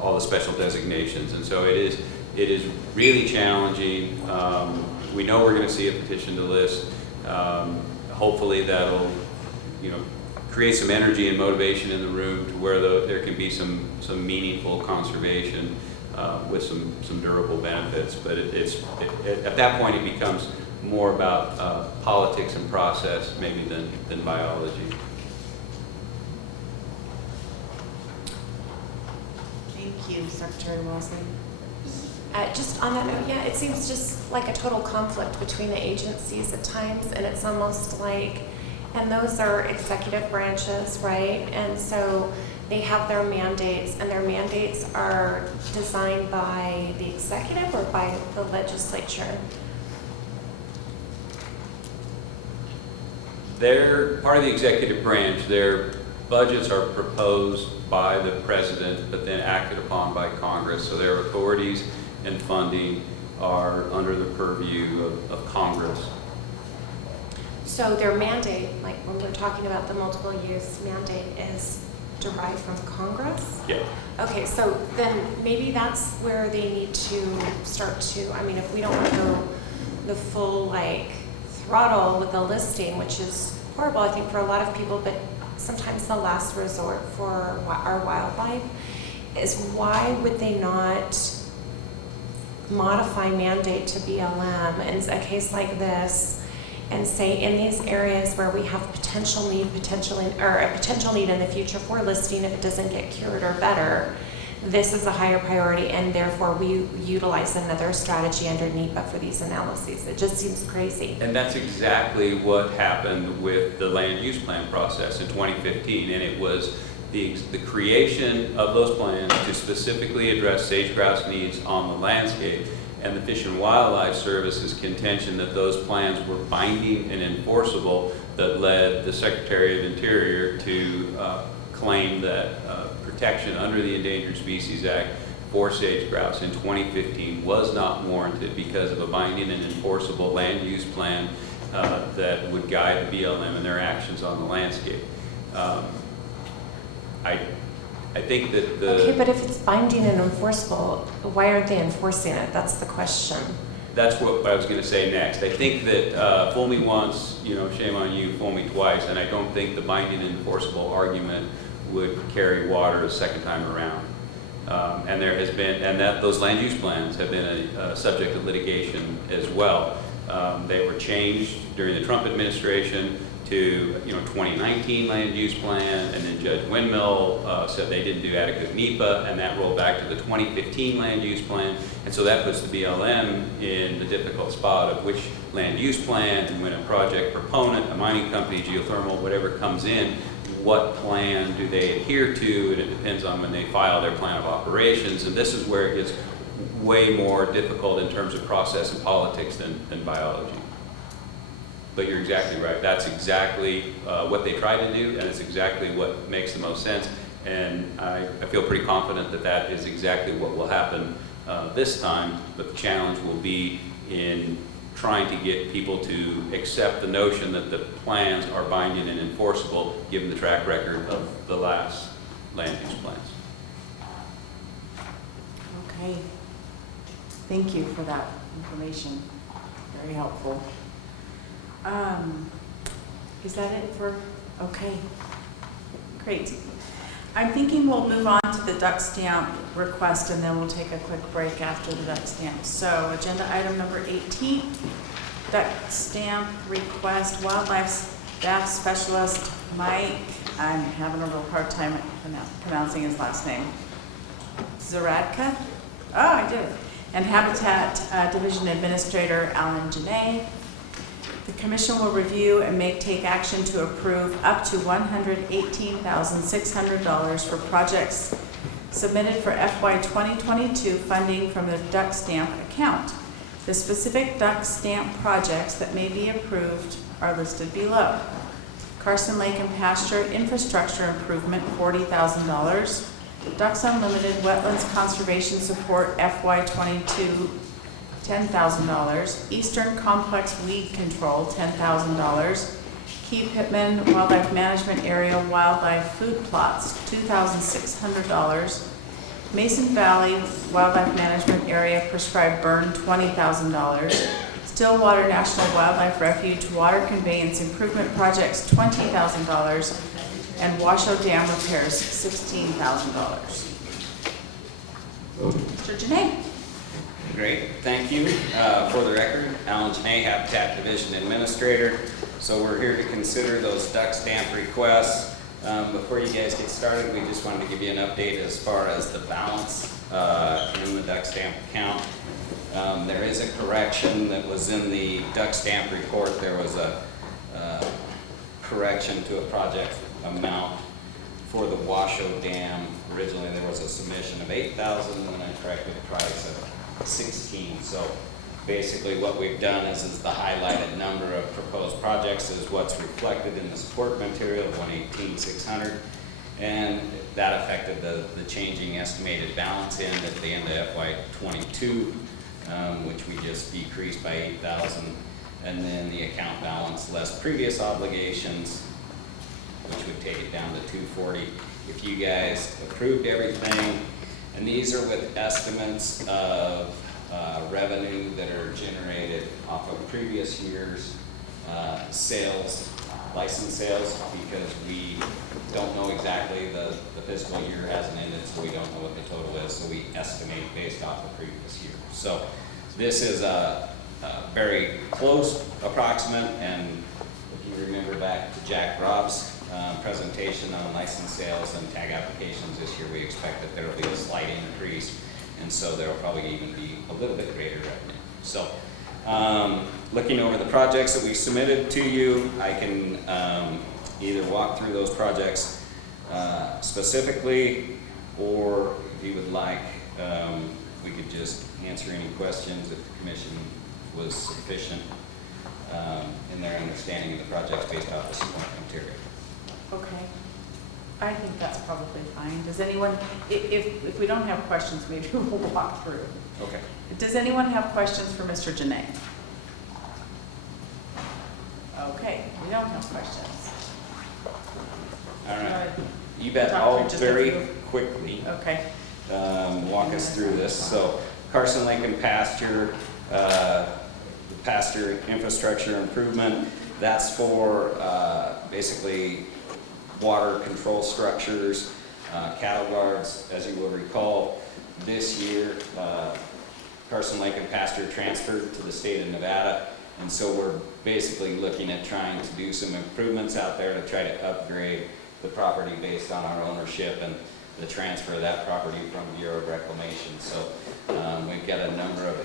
all the special designations. And so it is really challenging. We know we're going to see a petition to list. Hopefully that'll, you know, create some energy and motivation in the room to where there can be some meaningful conservation with some durable benefits. But at that point it becomes more about politics and process maybe than biology. Thank you, Secretary Wasley. Just on that note, yeah, it seems just like a total conflict between the agencies at times, and it's almost like, and those are executive branches, right? And so they have their mandates, and their mandates are designed by the executive or by the legislature? They're part of the executive branch. Their budgets are proposed by the president, but then acted upon by Congress. So their authorities and funding are under the purview of Congress. So their mandate, like when we're talking about the multiple use mandate, is derived from Congress? Yeah. Okay, so then maybe that's where they need to start to, I mean, if we don't want to go the full like throttle with the listing, which is horrible, I think, for a lot of people, but sometimes the last resort for our wildlife, is why would they not modify mandate to BLM in a case like this and say in these areas where we have potential need in the future for listing if it doesn't get cured or better, this is a higher priority, and therefore we utilize another strategy under NEPA for these analyses. It just seems crazy. And that's exactly what happened with the land use plan process in 2015, and it was the creation of those plans to specifically address sage-grouse needs on the landscape, and the Fish and Wildlife Service's contention that those plans were binding and enforceable that led the Secretary of Interior to claim that protection under the Endangered Species Act for sage-grouse in 2015 was not warranted because of a binding and enforceable land use plan that would guide the BLM in their actions on the landscape. I think that the... Okay, but if it's binding and enforceable, why aren't they enforcing it? That's the question. That's what I was going to say next. I think that fool me once, shame on you, fool me twice, and I don't think the binding and enforceable argument would carry water a second time around. And there has been, and that those land use plans have been a subject of litigation as well. They were changed during the Trump administration to 2019 land use plan, and then Judge Windmill said they didn't do adequate NEPA, and that rolled back to the 2015 land use plan. And so that puts the BLM in the difficult spot of which land use plan, and when a project proponent, a mining company, geothermal, whatever comes in, what plan do they adhere to, and it depends on when they file their plan of operations. And this is where it gets way more difficult in terms of process and politics than biology. But you're exactly right. That's exactly what they try to do, and it's exactly what makes the most sense. And I feel pretty confident that that is exactly what will happen this time, but the challenge will be in trying to get people to accept the notion that the plans are binding and enforceable given the track record of the last land use plans. Okay. Thank you for that information. Very helpful. Is that it for, okay. Great. I'm thinking we'll move on to the duck stamp request, and then we'll take a quick break after the duck stamp. So agenda item number 18, duck stamp request, wildlife staff specialist Mike, I'm having a real hard time pronouncing his last name, Zaradka? Oh, I did. And Habitat Division Administrator Alan Janae. The commission will review and take action to approve up to $118,600 for projects submitted for FY 2022 funding from the duck stamp account. The specific duck stamp projects that may be approved are listed below. Carson Lake and Pasture Infrastructure Improvement, $40,000. Ducks Unlimited Wetlands Conservation Support FY 22, $10,000. Eastern Complex Weed Control, $10,000. Key Pittman Wildlife Management Area Wildlife Food Plots, $2,600. Mason Valley Wildlife Management Area Prescribed Burn, $20,000. Stillwater National Wildlife Refuge Water Conveyance Improvement Projects, $20,000. And Washoe Dam Repairs, $16,000. Mr. Janae. Great, thank you. For the record, Alan Janae, Habitat Division Administrator. So we're here to consider those duck stamp requests. Before you guys get started, we just wanted to give you an update as far as the balance in the duck stamp account. There is a correction that was in the duck stamp report. There was a correction to a project amount for the Washoe Dam. Originally there was a submission of $8,000 and then I corrected the price of $16,000. So basically what we've done is the highlighted number of proposed projects is what's reflected in the support material of $118,600, and that affected the changing estimated balance at the end of FY 22, which we just decreased by $8,000, and then the account balance less previous obligations, which would take it down to $240. If you guys approved everything, and these are with estimates of revenue that are generated off of previous year's sales license sales because we don't know exactly, the fiscal year hasn't ended, so we don't know what the total is, so we estimate based off the previous year. So this is a very close approximate, and if you remember back to Jack Rob's presentation on license sales and tag applications this year, we expect that there will be a slight increase, and so there will probably even be a little bit greater revenue. So looking over the projects that we submitted to you, I can either walk through those projects specifically, or if you would like, we could just answer any questions if the commission was sufficient in their understanding of the projects based off the support material. Okay. I think that's probably fine. Does anyone, if we don't have questions, maybe we'll walk through. Okay. Does anyone have questions for Mr. Janae? Okay, we don't have questions. All right. Alright. You bet. Talk I'll through just a very few. quickly Okay. walk us through this. So Carson Lake and pasture, pasture infrastructure improvement, that's for basically water control structures, cattle guards. As you will recall, this year Carson Lake and pasture transferred to the state of Nevada, and so we're basically looking at trying to do some improvements out there to try to upgrade the property based on our ownership and the transfer of that property from Bureau of Reclamation. So we've got a number of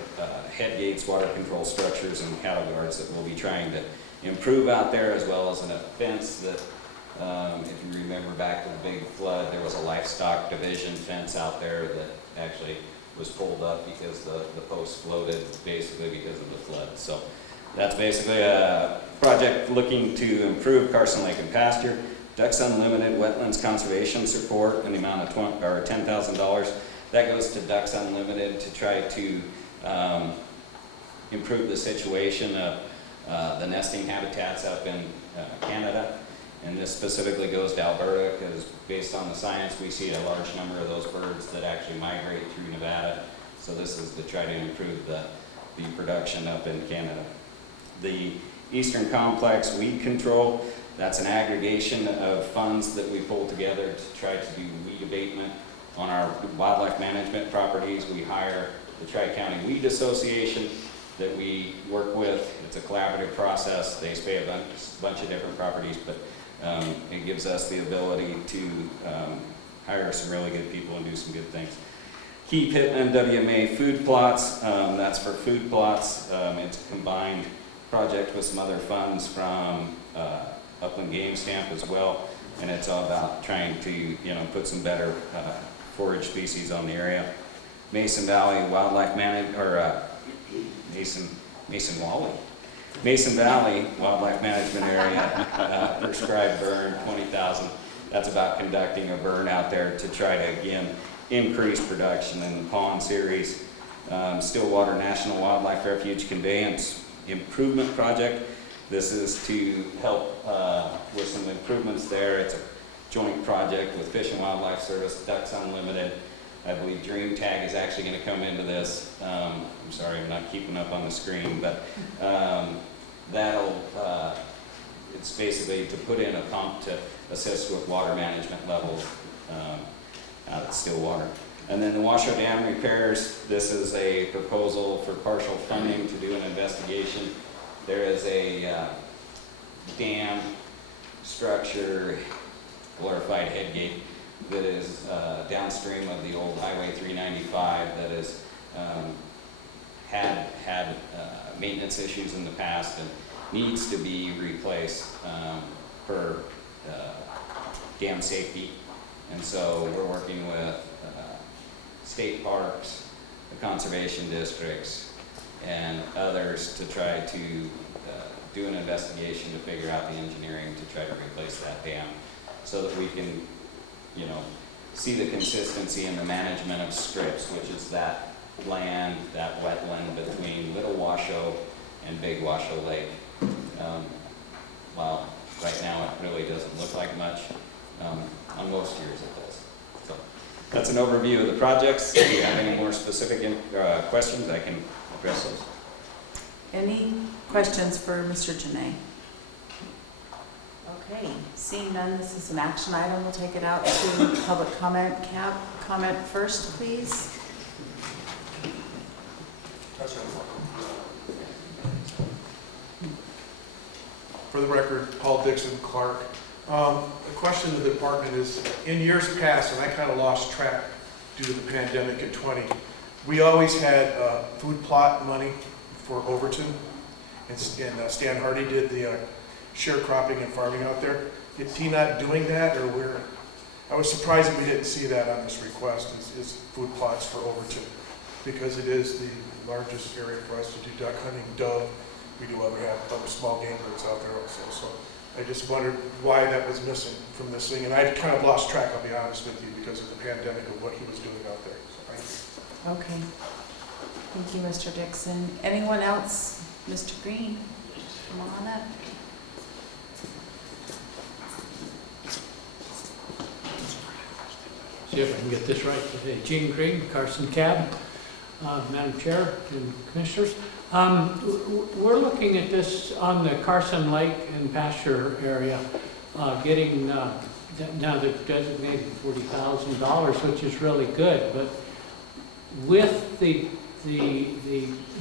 head gates, water control structures, and cattle guards that we'll be trying to improve out there, as well as a fence that, if you remember back to the big flood, there was a livestock division fence out there that actually was pulled up because the posts floated basically because of the flood. So that's basically a project looking to improve Carson Lake and pasture. Ducks Unlimited Wetlands Conservation Support in the amount of $10,000. That goes to Ducks Unlimited to try to improve the situation of the nesting habitats up in Canada. And this specifically goes to Alberta because based on the science, we see a large number of those birds that actually migrate through Nevada. So this is to try to improve the production up in Canada. The Eastern Complex Weed Control, that's an aggregation of funds that we pull together to try to do weed abatement on our wildlife management properties. We hire the Tri-County Weed Association that we work with. It's a collaborative process. They spay a bunch of different properties, but it gives us the ability to hire some really good people and do some good things. Keep Hitman WMA food plots, that's for food plots. It's a combined project with some other funds from Upland Game Stamp as well, and it's all about trying to put some better forage species on the area. Mason Valley Wildlife Mason Valley Wildlife Management Area, prescribed burn 20,000. That's about conducting a burn out there to try to again increase production in the pond series. Stillwater National Wildlife Refuge Conveyance Improvement Project. This is to help with some improvements there. It's a joint project with Fish and Wildlife Service, Ducks Unlimited. I believe Dream Tag is actually going to come into this. I'm sorry, I'm not keeping up on the screen, but it's basically to put in a pump to assist with water management levels out at Stillwater. And then the Washoe Dam repairs, this is a proposal for partial funding to do an investigation. There is a dam structure, glorified head gate, that is downstream of the old Highway 395 that has had maintenance issues in the past and needs to be replaced for dam safety. And so we're working with state parks, the conservation districts, and others to try to do an investigation to figure out the engineering to try to replace that dam so that we can, see the consistency in the management of strips, which is that land, that wetland between Little Washoe and Big Washoe Lake. Well, right now it really doesn't look like much. On most years it does. So that's an overview of the projects. If you have any more specific questions, I can address those. Any questions for Mr. Janae? Seeing none, this is an action item. We'll take it out to public comment. Cab, comment first, please. For the record, Paul Dixon, Clark. The question to the department is, in years past, and I kind of lost track due to the pandemic in 20, we always had food plot money for Overton, and Stan Hardy did the sharecropping and farming out there. Is he not doing that, or where? I was surprised that we didn't see that on this request, is food plots for Overton, because it is the largest area for us to do duck hunting, dove. We do have other small game birds out there also. So I just wondered why that was missing from this thing. And I kind of lost track, I'll be honest with you, because of the pandemic of what he was doing out there. So Okay. Thank you, Mr. Dixon. Anyone else? Mr. Green, come on up. See if I can get this right today. Gene Green, Carson Cab, Madam Chair and Commissioners. We're looking at this on the Carson Lake and pasture area, getting, now they've designated $40,000, which is really good, but with the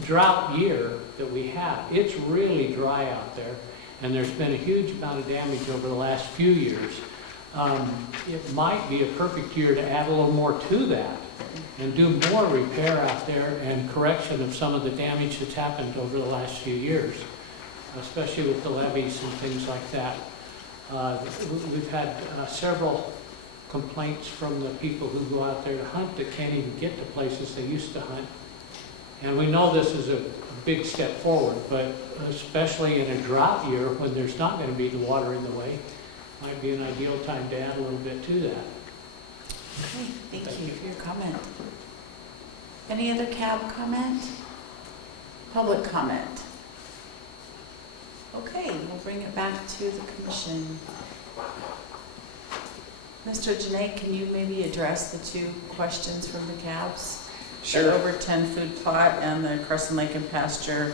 drought year that we have, it's really dry out there, and there's been a huge amount of damage over the last few years. It might be a perfect year to add a little more to that and do more repair out there and correction of some of the damage that's happened over the last few years, especially with the levees and things like that. We've had several complaints from the people who go out there to hunt that can't even get to places they used to hunt. And we know this is a big step forward, but especially in a drought year when there's not going to be the water in the way, might be an ideal time to add a little bit to that. Okay, thank you for your comment. Any other cab comment? Public comment? Okay, we'll bring it back to the commission. Mr. Janae, can you maybe address the two questions from the cabs? Sure. The Overton food plot and the Carson Lake and pasture,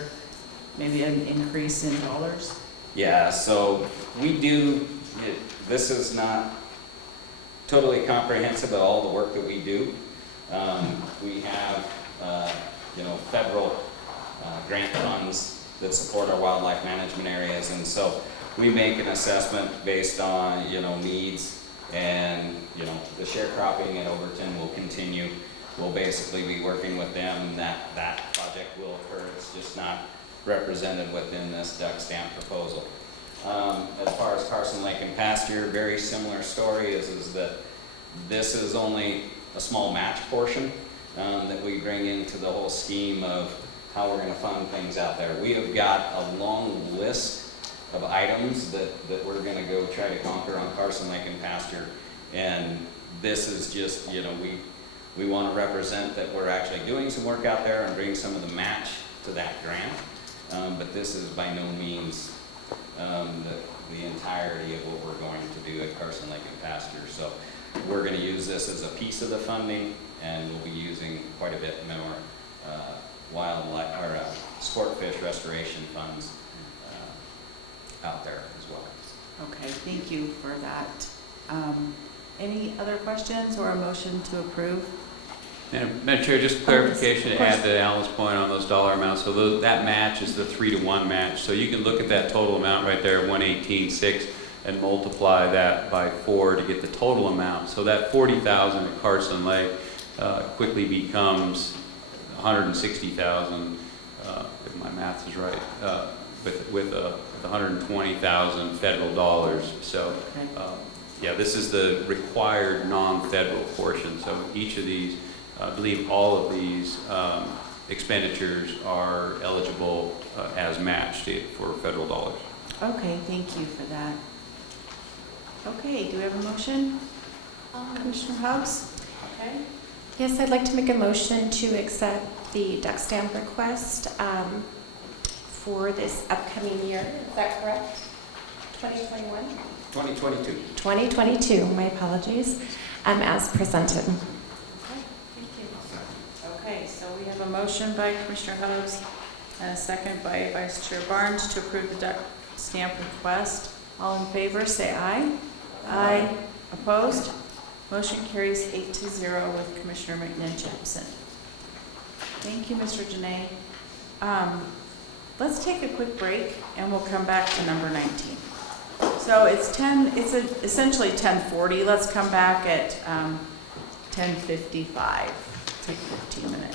maybe an increase in dollars? Yeah, so we do, this is not totally comprehensive of all the work that we do. We have, federal grant funds that support our wildlife management areas, and so we make an assessment based on, needs, and, the sharecropping at Overton will continue. We'll basically be working with them, that project will occur. It's just not represented within this duck stamp proposal. As far as Carson Lake and pasture, very similar story is that this is only a small match portion that we bring into the whole scheme of how we're going to fund things out there. We have got a long list of items that we're going to go try to conquer on Carson Lake and pasture, and this is just, we want to represent that we're actually doing some work out there and bring some of the match to that grant, but this is by no means the entirety of what we're going to do at Carson Lake and pasture. So we're going to use this as a piece of the funding, and we'll be using quite a bit more wildlife or sport fish restoration funds out there as well. Okay, thank you for that. Any other questions or a motion to approve? Madam Chair, just clarification to add to Alan's point on those dollar amounts. So that match is the 3-to-1 match. So you can look at that total amount right there, 118.6, and multiply that by 4 to get the total amount. So that 40,000 at Carson Lake quickly becomes 160,000, if my math is right, with 120,000 federal dollars. So yeah, this is the required non-federal portion. So each of these, I believe all of these expenditures are eligible as matched for federal dollars. Okay, thank you for that. Okay, do we have a motion? Commissioner Hobbs? Okay. Yes, I'd like to make a motion to accept the duck stamp request for this upcoming year. Is that correct? 2021? 2022. 2022, my apologies, as presented. Okay, thank you. Okay, so we have a motion by Commissioner Hobbs and a second by Vice Chair Barnes to approve the duck stamp request. All in favor, say aye. Aye. Opposed? Motion carries 8-0 with Commissioner McNinch absent. Thank you, Mr. Janae. Let's take a quick break and we'll come back to number 19. So it's essentially 10:40. Let's come back at 10:55. Take a 15-minute